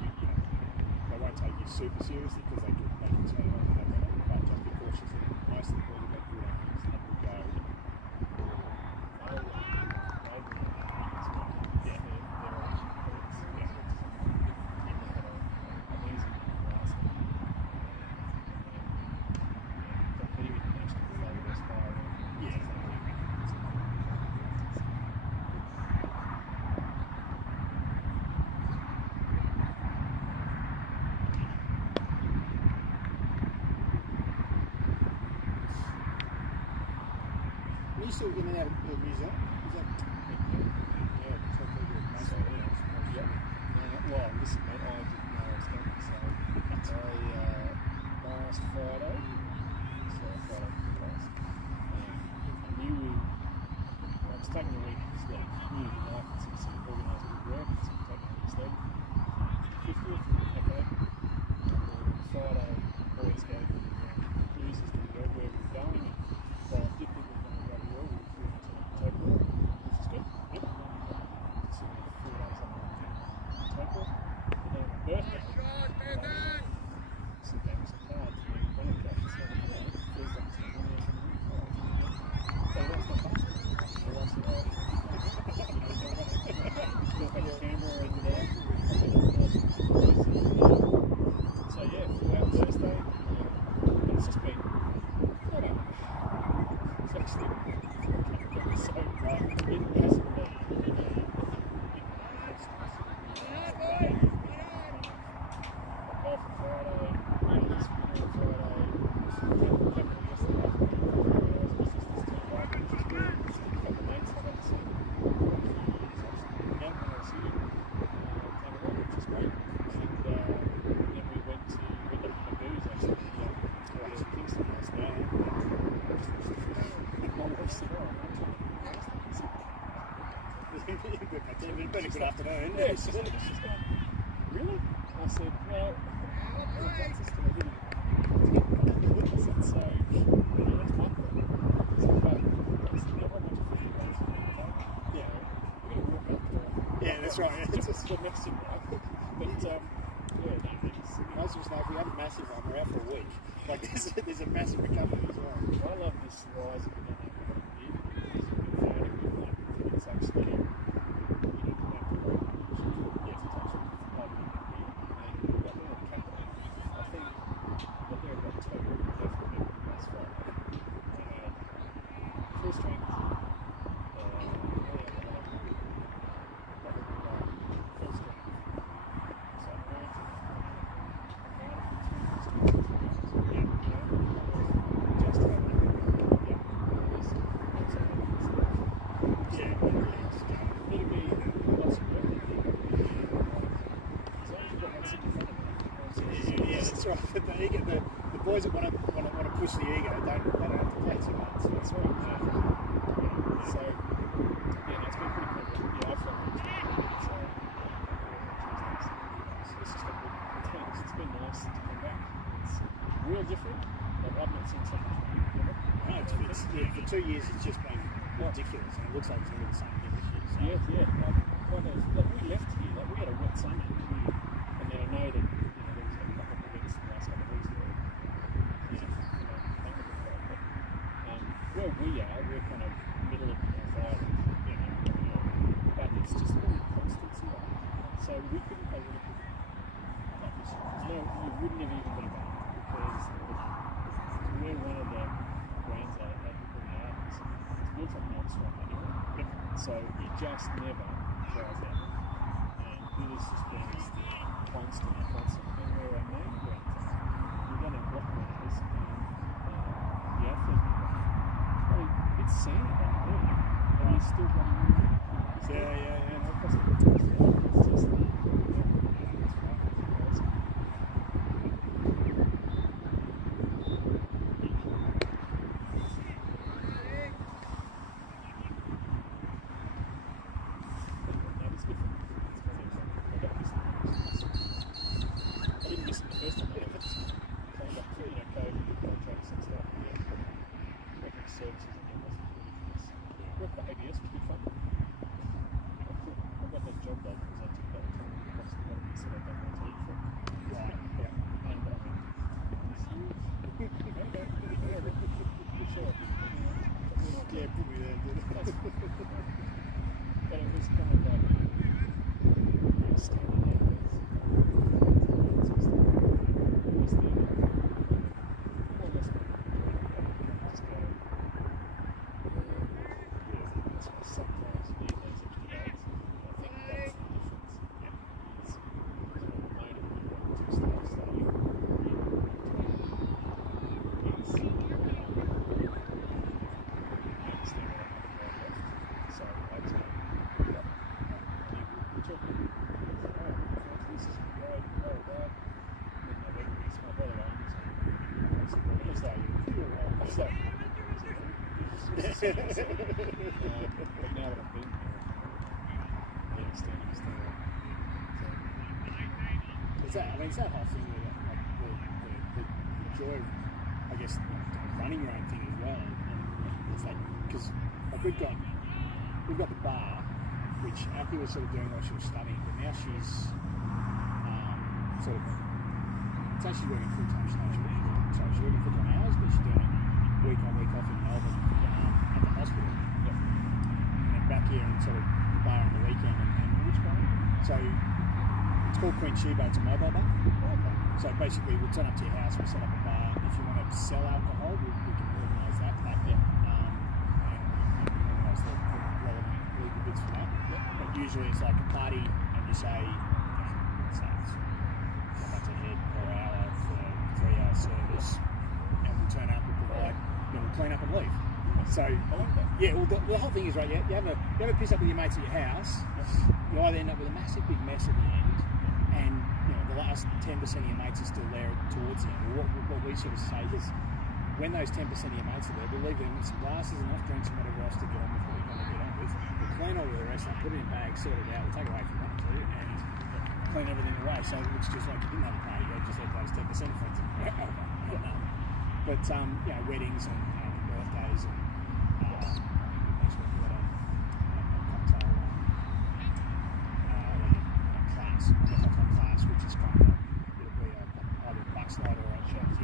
they won't take you super seriously because they can turn around and have that, but just be cautious that most of the boys have got good arms and will go. Are you still getting out of the museum? Is that? Yeah, that's what they do. Well, listen, mate, I didn't know I was going, so last Friday, I knew I was taking a week because the community life at CCC organised a bit of work, so I'm taking a week instead. 50th, okay. Friday, boys gave me clues as to where we were going, and while I did think we were going to go to RUOK, we flew to Tokyo, which is good. Yep. So 4 days up in Tokyo. And then on my birthday, some games of cards, and then one of the guys said, feels like it's money or something. So that's not possible. So I said, oh, back to Canberra and there. So yeah, flew out Thursday. And it's just been, I don't know, it's actually so great. It hasn't been. Golf on Friday, Raiders on Friday, capital yesterday. Been a good afternoon. Yeah, she's just going, really? I said, well, what's this going to do? I said, so, that's one thing. But I said, no, I went to 50 days. Yeah. We're going to walk up to Yeah, that's right. Yeah. It's just the next thing, right? But yeah, most of us know if we have a massive one, we're out for a week. Like there's a massive recovery as well. I love this rise of the it's actually, you know, That's right. The boys that want to push the ego don't have to play too much. So that's right. So yeah, it's been pretty cool. Yeah, I've felt really good. It's been nice to come back. It's real different. Like I've not seen something like it. No, for 2 years it's just been ridiculous, and it looks like it's going to be the same again this year. So. Yeah. Like we left here, like we had a wet summer, and then I know that. Where we are, we're kind of middle of North Island, you know, but it's just all constancy. So we couldn't have anything like this. No, we wouldn't have even been back because we're one of the brands that people know. It's built on non-stop anyway. So it just never dries out. And it has just been this constant. And where our main brands are, we're going to block those and the outfit. It's sand on the board, and he's still running. Yeah. It's just but now that I've been here, It's that whole thing with like the joy of, I guess, running your own thing as well. And it's like, because like we've got the bar, which Aki was sort of doing while she was studying, but now she's sort of, it's actually working full-time. She's working full-time hours, but she's doing it week on, week off in Melbourne at the hospital. Yep. And then back here and sort of the bar on the weekend and which bar? So it's called Queen Sheba, it's a mobile bar. Okay. So basically we'll turn up to your house, we'll set up a bar. If you want to sell alcohol, we can organise that. And organise the relevant legal bits for that. Yep. But usually it's like a party and you say, it's $4 a head per hour for a 3-hour service. And we'll turn up, we'll provide, we'll clean up and leave. So, yeah, well, the whole thing is, right, you have a piss up with your mates at your house, you either end up with a massive big mess at the end, and, you know, the last 10% of your mates are still there towards the end. What we sort of say is, when those 10% of your mates are there, we'll leave them with some glasses, enough drinks, and whatever else to get on with what you're going to get on with. We'll clean all the rest up, put it in bags, sort it out, we'll take away from that too, and clean everything away. So it looks just like you didn't have a party, you just had those 10% of friends. But, you know, weddings and birthdays and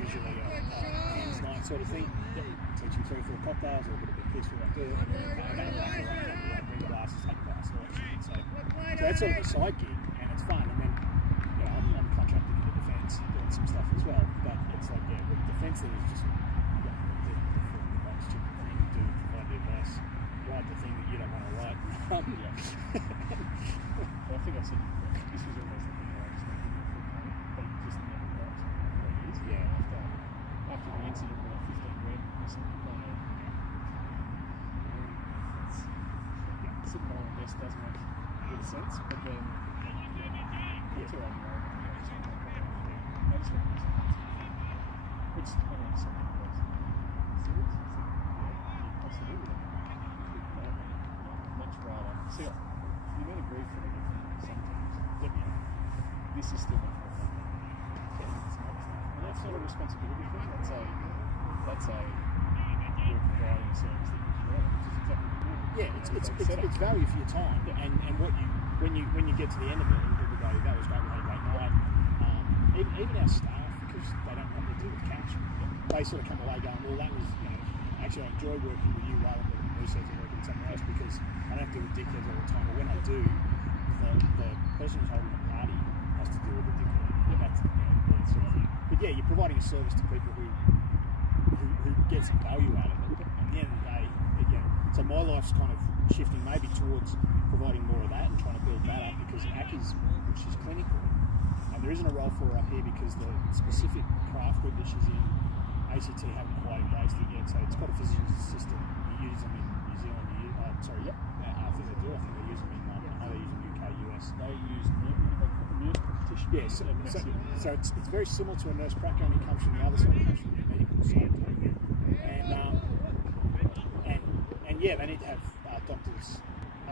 usually a hands night sort of thing. Teach them 3 or 4 cocktails, or a bit of piss when I do it. And then bring glasses, take glasses, all that shit. So that's sort of a side gig, and it's fun. And then I'm contracted in the defence, doing some stuff as well. But it's like, the defence thing is just the most stupid thing to do, provide the advice, write the thing that you don't want to write. Well, I think I said this was always the thing I was thinking but it just never got what it is. Yeah. After the incident with like 15 grand missing, sitting on this doesn't make good sense, but then it's all right. I just think it's which I mean, something was serious. Possibility. Much rather see you may agree for the sometimes. This is still much more fun. And that's not a responsibility thing. That's a you're providing a service that you want, which is exactly what you're doing. It's value for your time, and what you when you get to the end of it, and people go, that was great, we had a great night. Even our staff, because they don't want to do with cash, they sort of come away going, well, that was actually I enjoy working with you rather than research and working with someone else, because I don't have to deal with dickheads all the time. But when I do, the person who's holding the party has to deal with the dickhead. That's that sort of thing. But yeah, you're providing a service to people who get some value out of it. And at the end of the day, so my life's kind of shifting maybe towards providing more of that and trying to build that up, because Aki's, which is clinical, and there isn't a role for her up here because the specific craft group that she's in, ACT haven't quite embraced it yet. So it's got a physician's assistant. You use them in New Zealand. I think they do. I think they use them in they use them UK, US. They use nurse practitioners. Yeah, so it's very similar to a nurse practitioner, only comes from the other side, comes from the medical side. And yeah, they need to have doctors'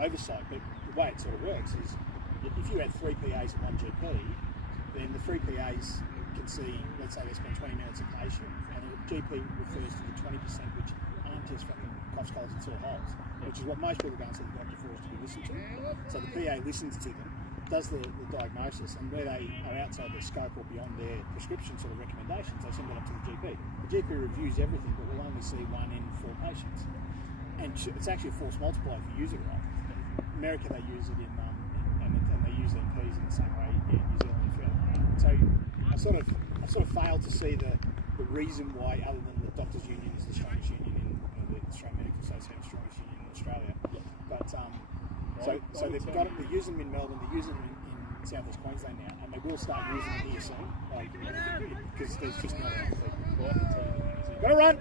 oversight. But the way it sort of works is, if you had 3 PAs and 1 GP, then the 3 PAs can see, let's say they spend 20 minutes a patient, and the GP refers to the 20% which aren't just fucking coughs, colds and sore holes, which is what most people go and see the doctor for, is to be listened to. So the PA listens to them, does the diagnosis, and where they are outside their scope or beyond their prescription sort of recommendations, they send it up to the GP. The GP reviews everything, but will only see 1 in 4 patients. And it's actually a force multiplier if you use it right. In America, they use it and they use NPs in the same way in New Zealand and Finland. So I sort of failed to see the reason why, other than the Doctors' Union is the strongest union in the Australian Medical Association, the strongest union in Australia. But so they've got it. They use them in Melbourne. They use them in South West Queensland now, and they will start using them here soon. Because there's just not enough people. Gotta run.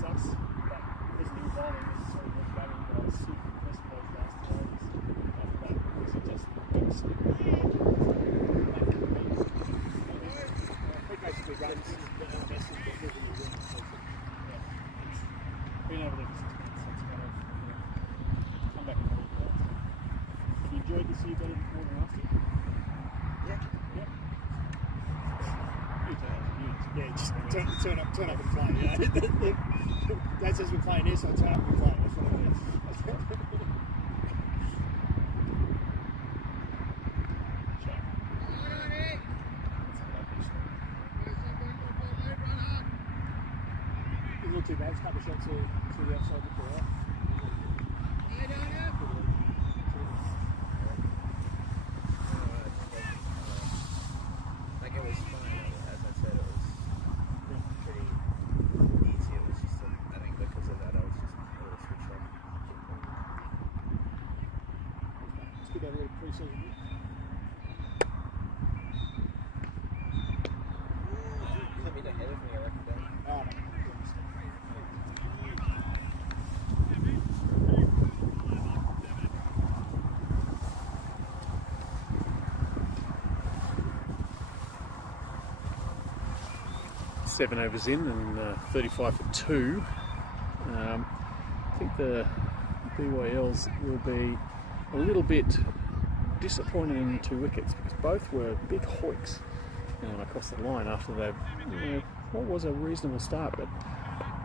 sucks, but because of new bowling, it's sort of what's batting, but I was super impressed with those last 2 overs after that, because it just didn't slip. Big guys, big runs, the best is the living you win. Been over there for 6 months, so it's kind of, come back and hold it out. Have you enjoyed this year better more than last year? Yeah. Yeah, just turn up and play. Yeah. Dad says we're playing here, so turn up and play. That's what it is. Didn't look too bad. It's a couple of shots to the outside before that. Like it was fine, as I said, it was pretty easy. It was just, I think because of that, I was just a little switched on. It's good to have a little pre-season. Coming ahead of me, I reckon. Oh, no. 7 overs in and 35 for 2. I think the BYLs will be a little bit disappointed in the 2 wickets because both were big hoiks across the line after they, what was a reasonable start, but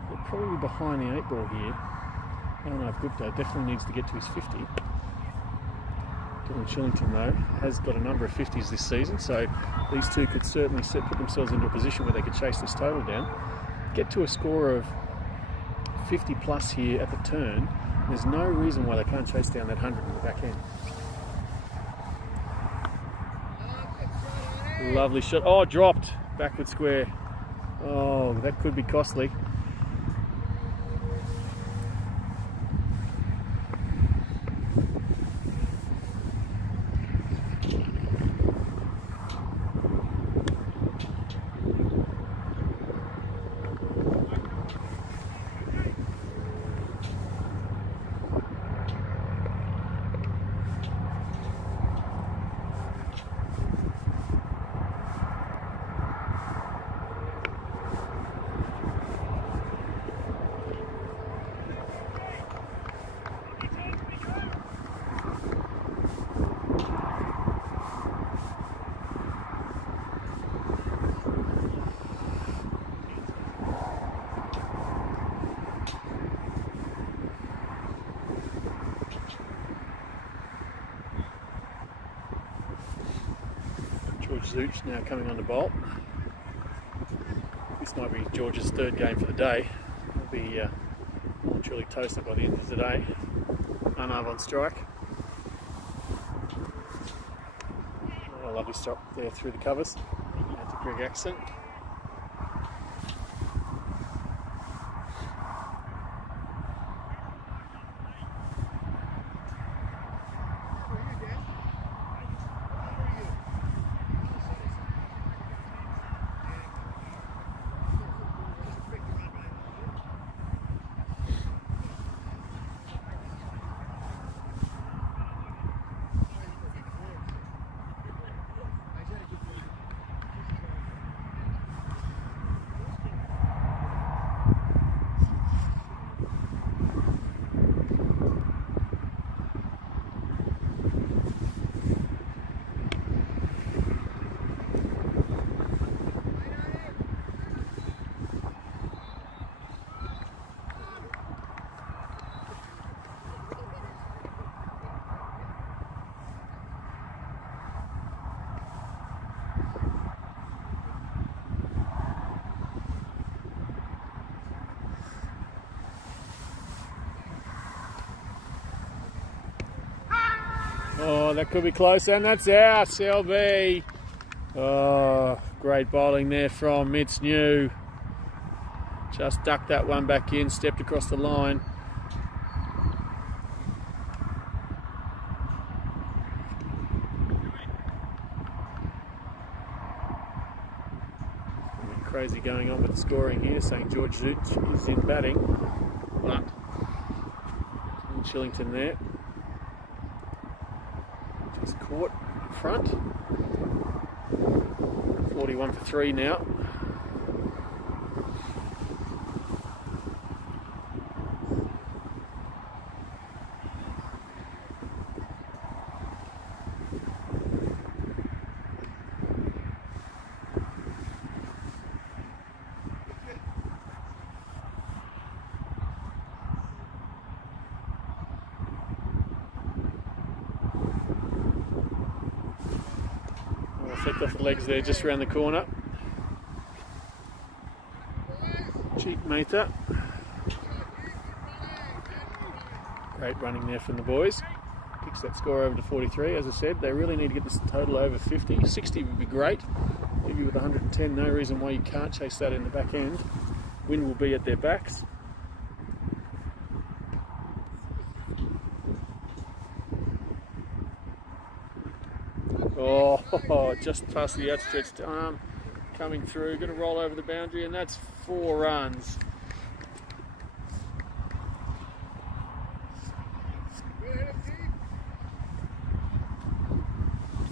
they're probably behind the 8 ball here. I don't know if Gupta definitely needs to get to his 50. Dylan Shillington, though, has got a number of 50s this season, so these two could certainly put themselves into a position where they could chase this total down. Get to a score of 50 plus here at the turn. There's no reason why they can't chase down that 100 in the back end. Lovely shot. Oh, dropped. Backward square. Oh, that could be costly. George Zooch now coming on the bolt. This might be George's 3rd game for the day. He'll be truly toasted by the end of the day. Arnav on strike. Oh, a lovely stop there through the covers. Out to Greg Axon. Oh, that could be close, and that's out, CLB. Oh, great bowling there from Mitz New. Just ducked that one back in, stepped across the line. crazy going on with the scoring here. St George Zoot is in batting, but Chillington there. Just caught in front. 41 for 3 now. Flicked off the legs there, just around the corner. Cheap meter. Great running there from the boys. Kicks that score over to 43. As I said, they really need to get this total over 50. 60 would be great. Maybe with 110, no reason why you can't chase that in the back end. Wind will be at their backs. Oh, just past the outstretched arm, coming through, going to roll over the boundary, and that's 4 runs.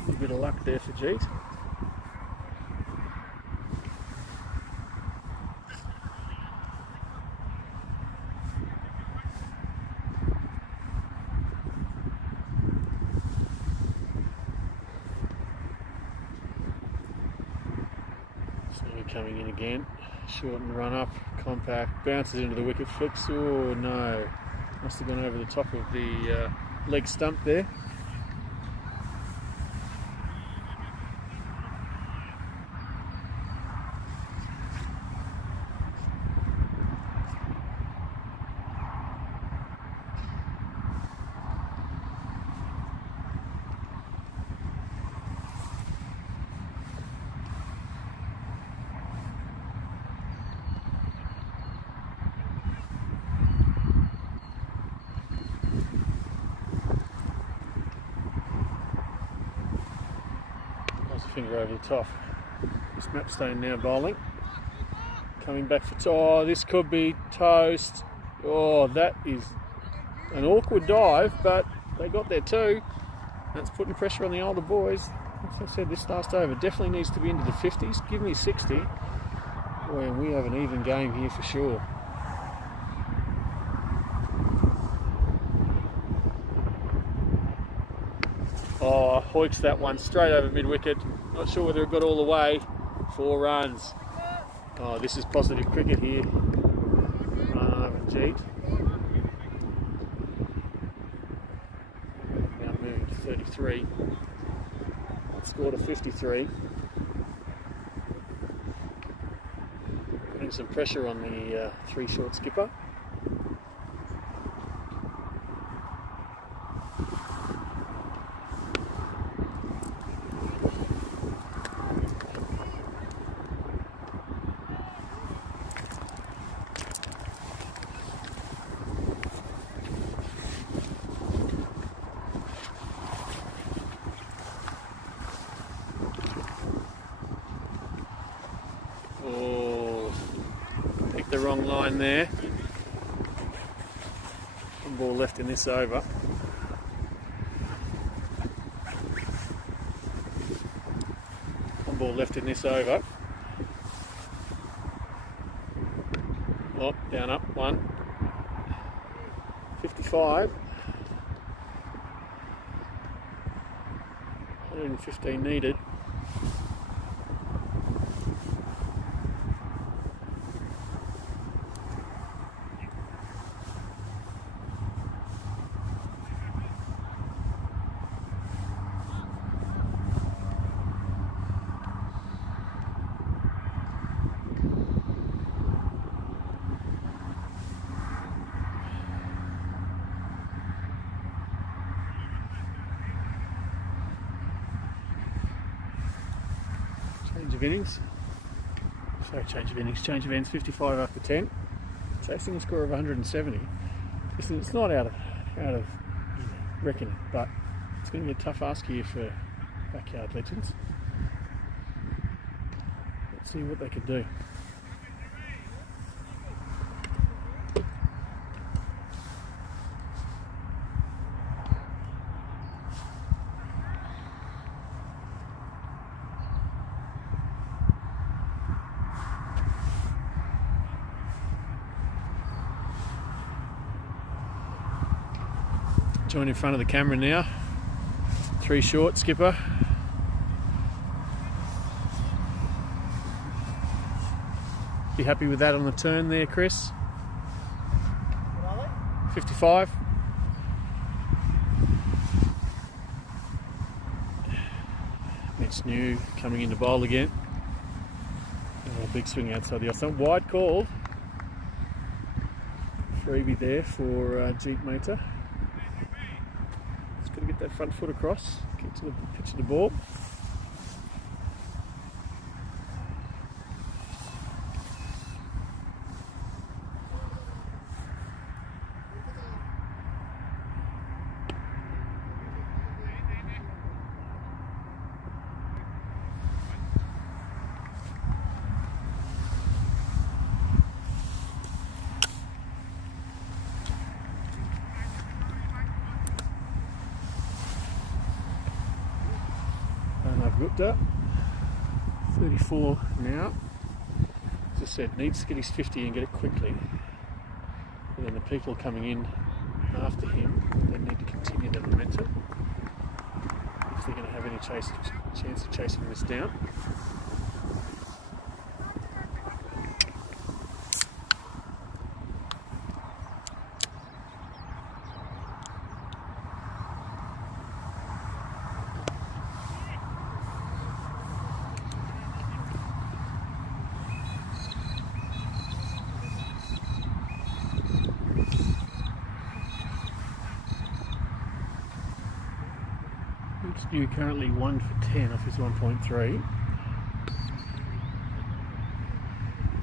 A bit of luck there for Jeet. Coming in again, short and run up, compact, bounces into the wicket, flicks, oh no, must have gone over the top of the leg stump there. Finger over the top. This Mapstone now bowling. Coming back for... Oh, this could be toast. Oh, that is an awkward dive, but they got there too. That's putting pressure on the older boys. As I said, this last over definitely needs to be into the 50s. Give me 60. Boy, and we have an even game here for sure. Oh, hoiks that one straight over mid-wicket. Not sure whether it got all the way. 4 runs. Oh, this is positive cricket here. Run over Jeet. Now moving to 33. Score to 53. Putting some pressure on the 3 short skipper. The wrong line there. One ball left in this over. One ball left in this over. Oh, down up, 1. 55. 115 needed. Change of ends, 55 after 10. Chasing a score of 170. Listen, it's not out of reckoning, but it's going to be a tough ask here for Backyard Legends. Let's see what they can do. Join in front of the camera now. 3 short, skipper. Be happy with that on the turn there, Chris? What are they? 55. It's new, coming into bowl again. Oh, big swing outside the off. Wide called. Freebie there for Jeep Motor. Just got to get that front foot across, get to the pitch of the ball. Gupta, 34 now. As I said, needs to get his 50 and get it quickly. And then the people coming in after him, they need to continue the momentum if they're going to have any chance of chasing this down. You're currently 1 for 10 off his 1.3.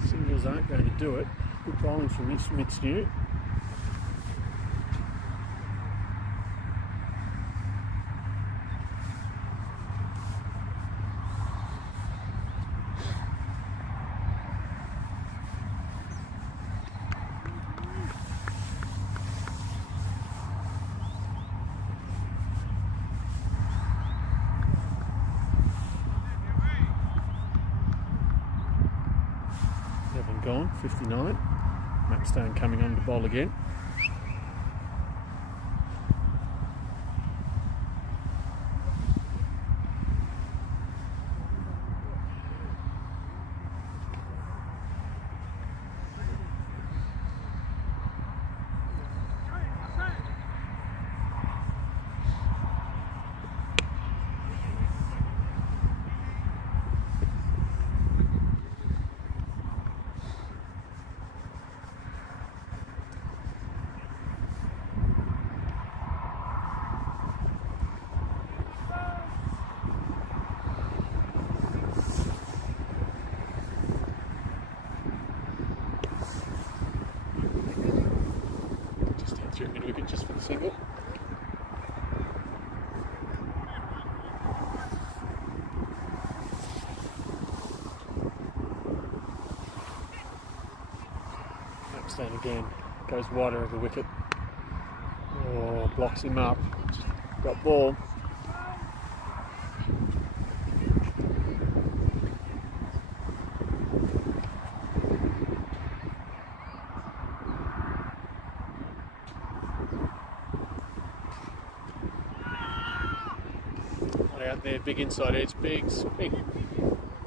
Singles aren't going to do it. Good bowling from Mitch. Gone, 59. Mapstone coming on to bowl again. Mid-wicket just for the single. Mapstone again, goes wider of the wicket. Oh, blocks him up. Got ball. Out there, big inside edge, big.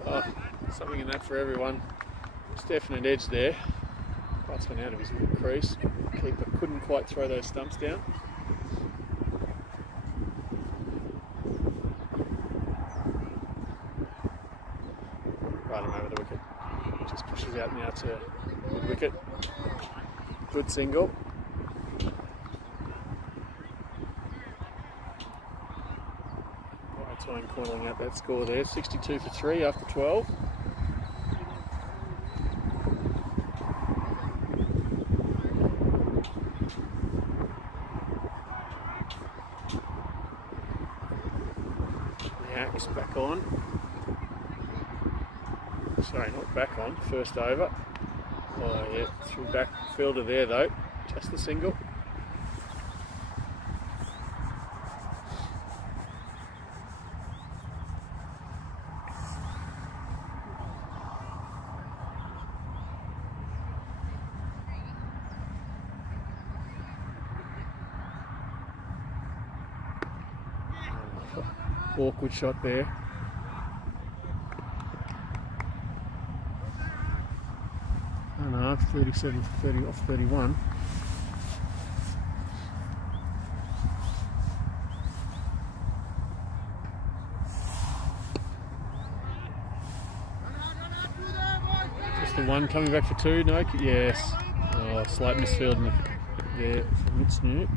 Oh, something in that for everyone. It's definite edge there. Batsman out of his crease. Keeper couldn't quite throw those stumps down. Right on over the wicket. Just pushes out now to mid-wicket. Good single. Cornering out that score there, 62 for 3 after 12. Yak's back on. Sorry, not back on, first over. Oh yeah, through back fielder there though, just the single. awkward shot there. Oh no, 37 for 30 off 31. Just the one coming back for two, no? Yes. Oh, slight misfield there for Mitchnew.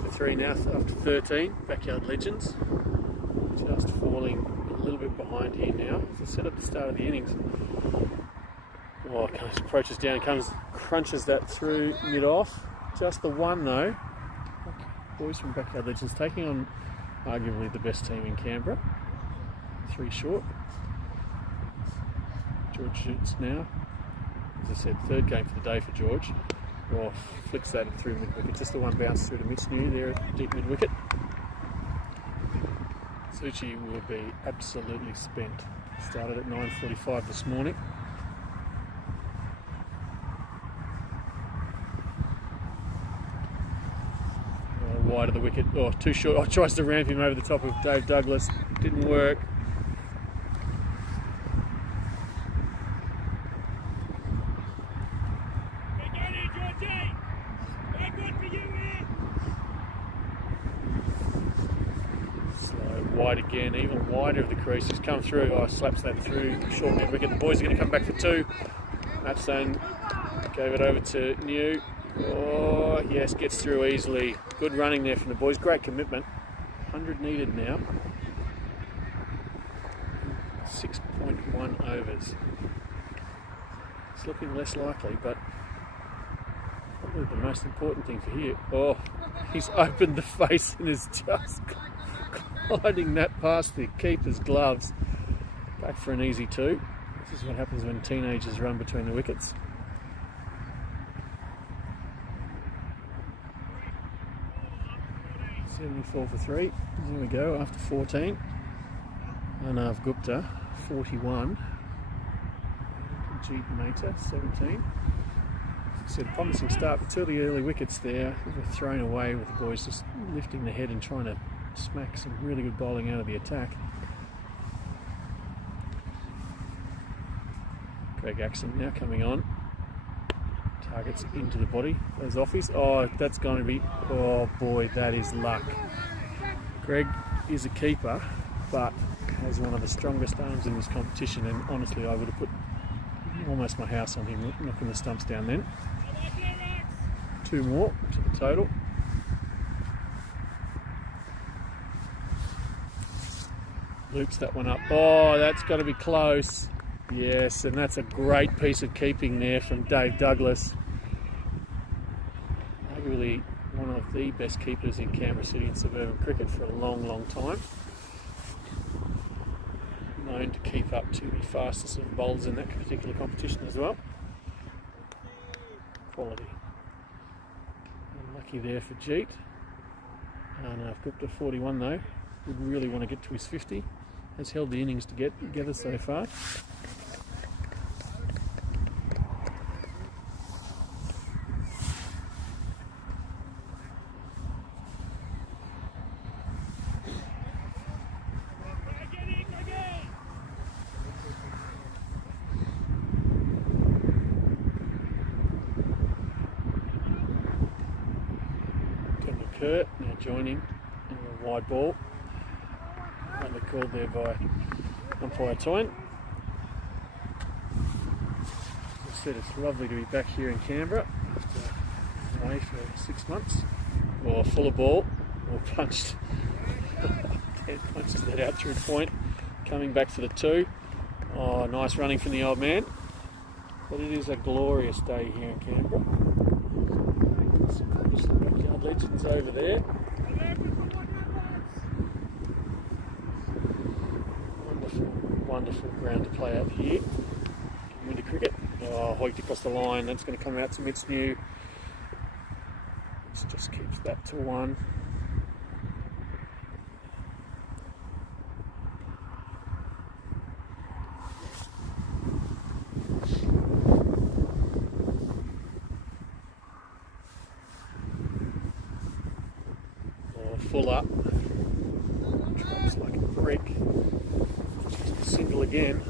For 3 now after 13. Backyard Legends just falling a little bit behind here now. As I said at the start of the innings. Oh, approaches down, crunches that through mid-off. Just the one though. Boys from Backyard Legends taking on arguably the best team in Canberra. 3 short. George shoots now. As I said, 3rd game for the day for George. Oh, flicks that through mid-wicket. Just the one bounce through to Mitchnew there at deep mid-wicket. Suchi will be absolutely spent. Started at 9:45 this morning. Oh, wide of the wicket. Oh, too short. Oh, tries to ramp him over the top of Dave Douglas. Didn't work. Wide again, even wider of the crease. Just come through. Oh, slaps that through. Short mid wicket. The boys are going to come back for 2. Mapstone gave it over to New. Oh, yes, gets through easily. Good running there from the boys. Great commitment. 100 needed now. 6.1 overs. It's looking less likely, but probably the most important thing for here. Oh, he's opened the face and is just gliding that past the keeper's gloves. Back for an easy 2. This is what happens when teenagers run between the wickets. $74 for 3. There we go, after 14. Arnav Gupta, 41. Jeet Mehta, 17. As I said, promising start, but 2 of the early wickets there were thrown away with the boys just lifting the head and trying to smack some really good bowling out of the attack. Greg Axon now coming on. Targets into the body. Those offies. Oh, that's going to be... Oh boy, that is luck. Greg is a keeper, but has one of the strongest arms in this competition, and honestly I would have put almost my house on him knocking the stumps down then. 2 more to the total. Loops that one up. Oh, that's got to be close. Yes, and that's a great piece of keeping there from Dave Douglas. Arguably one of the best keepers in Canberra City in suburban cricket for a long, long time. Known to keep up to the fastest of bowlers in that particular competition as well. Quality. Unlucky there for Jeet. Arnav Gupta 41 though. Would really want to get to his 50. Has held the innings to get together so far. Kurt now joining in wide ball. Only called there by umpire Toyn. As I said, it's lovely to be back here in Canberra after away for 6 months. Well, full of ball, or punched. Punched that out through point. Coming back for the 2. Oh, nice running from the old man. But it is a glorious day here in Canberra. Some backyard legends over there. Wonderful, wonderful ground to play out here. Winter cricket. Oh, hoiked across the line. That's going to come out to Mitts New. This just keeps that to 1. Full up, drops like a brick, single again.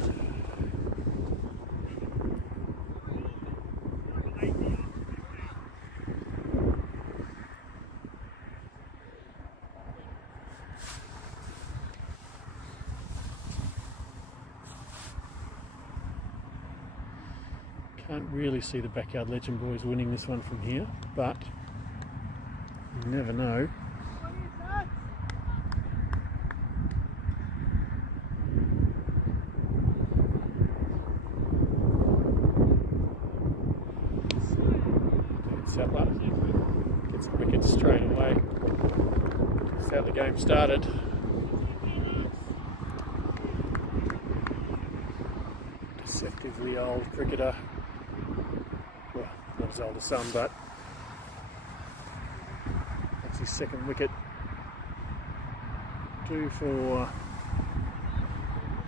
Can't really see the Backyard Legend boys winning this one from here, but you never know. Settler gets the wicket straight away. That's how the game started. Deceptively old cricketer. Well, not as old as some, but that's his 2nd wicket. 2 for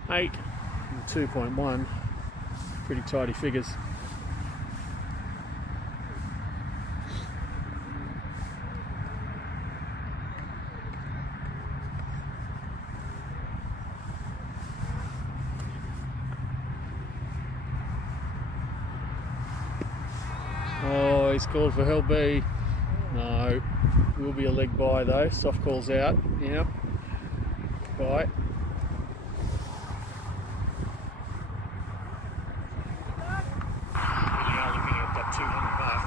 8 and 2.1. Pretty tidy figures. Oh, he's called for LB. No, will be a leg bye though. Soft calls out. Yeah, bye. Now looking at that 200 mark.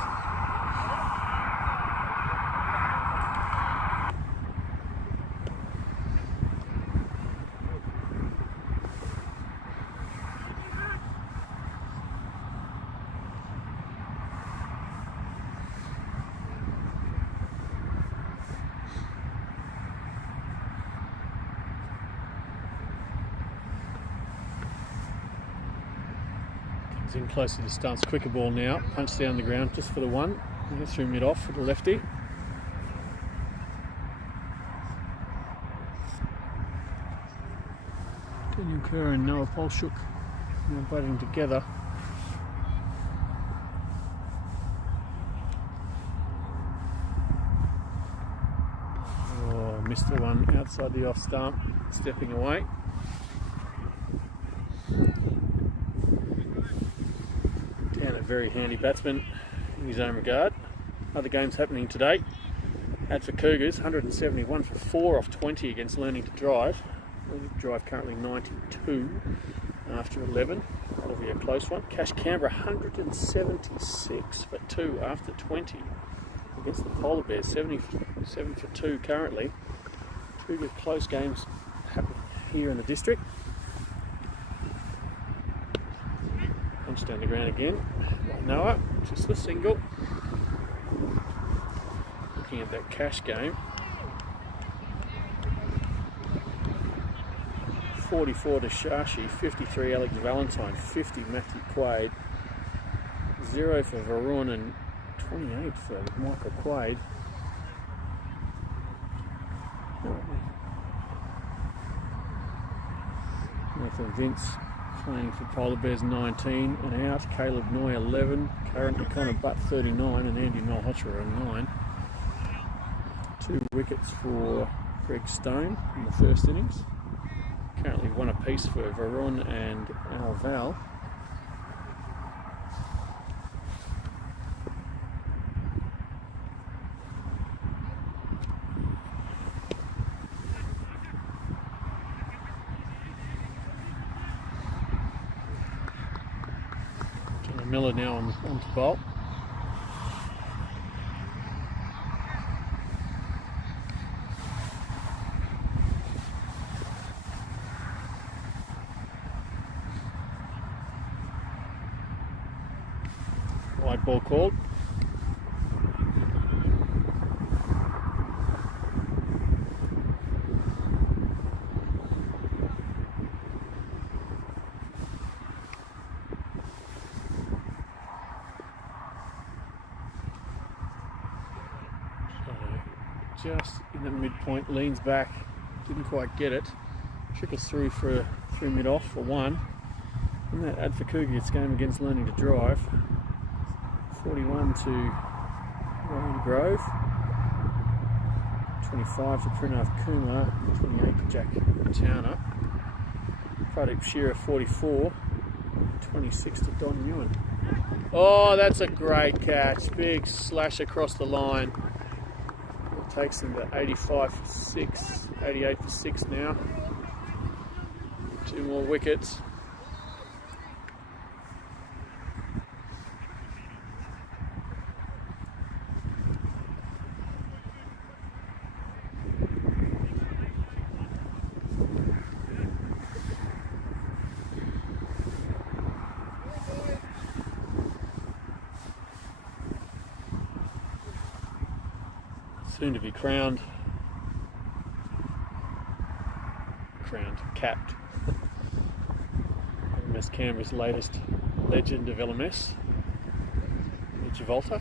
In closer to stumps, quicker ball now, punch down the ground just for the 1, through mid off for the lefty. Daniel Kerr and Noah Polshuk now batting together. Oh, missed the one outside the off stump, stepping away. And a very handy batsman in his own regard. Other games happening today. Had for Cougars, 171 for 4 off 20 against Learning to Drive. Learning to Drive currently 92 after 11. That'll be a close one. Cash Canberra, 176 for 2 after 20 against the Polar Bears, 77 for 2 currently. 2 good close games happening here in the district. Punch down the ground again by Noah, just the single. Looking at that Cash game, 44 to Shashi, 53 Alex Valentine, 50 Matthew Quaid, 0 for Varun and 28 for Michael Quaid. Nathan Vince playing for Polar Bears, 19 and out. Caleb Noy, 11. Currently Connor Butt, 39, and Andy Malhotra, 9. 2 wickets for Greg Stone in the first innings. Currently 1 apiece for Varun and Al Val. Miller now on to bolt. Wide ball called. Just in the midpoint, leans back, didn't quite get it, trickles through for through mid off for one. And that Advocates game against learning to drive. 41 to Ryan Grove, 25 to Pranav Kumar, 28 to Jack Towner. Pradeep Shearer 44, 26 to Don Ewan. Oh, that's a great catch, big slash across the line. Takes them to 85 for 6, 88 for 6 now. 2 more wickets. Soon to be capped. LMS Canberra's latest legend of LMS, Givolta.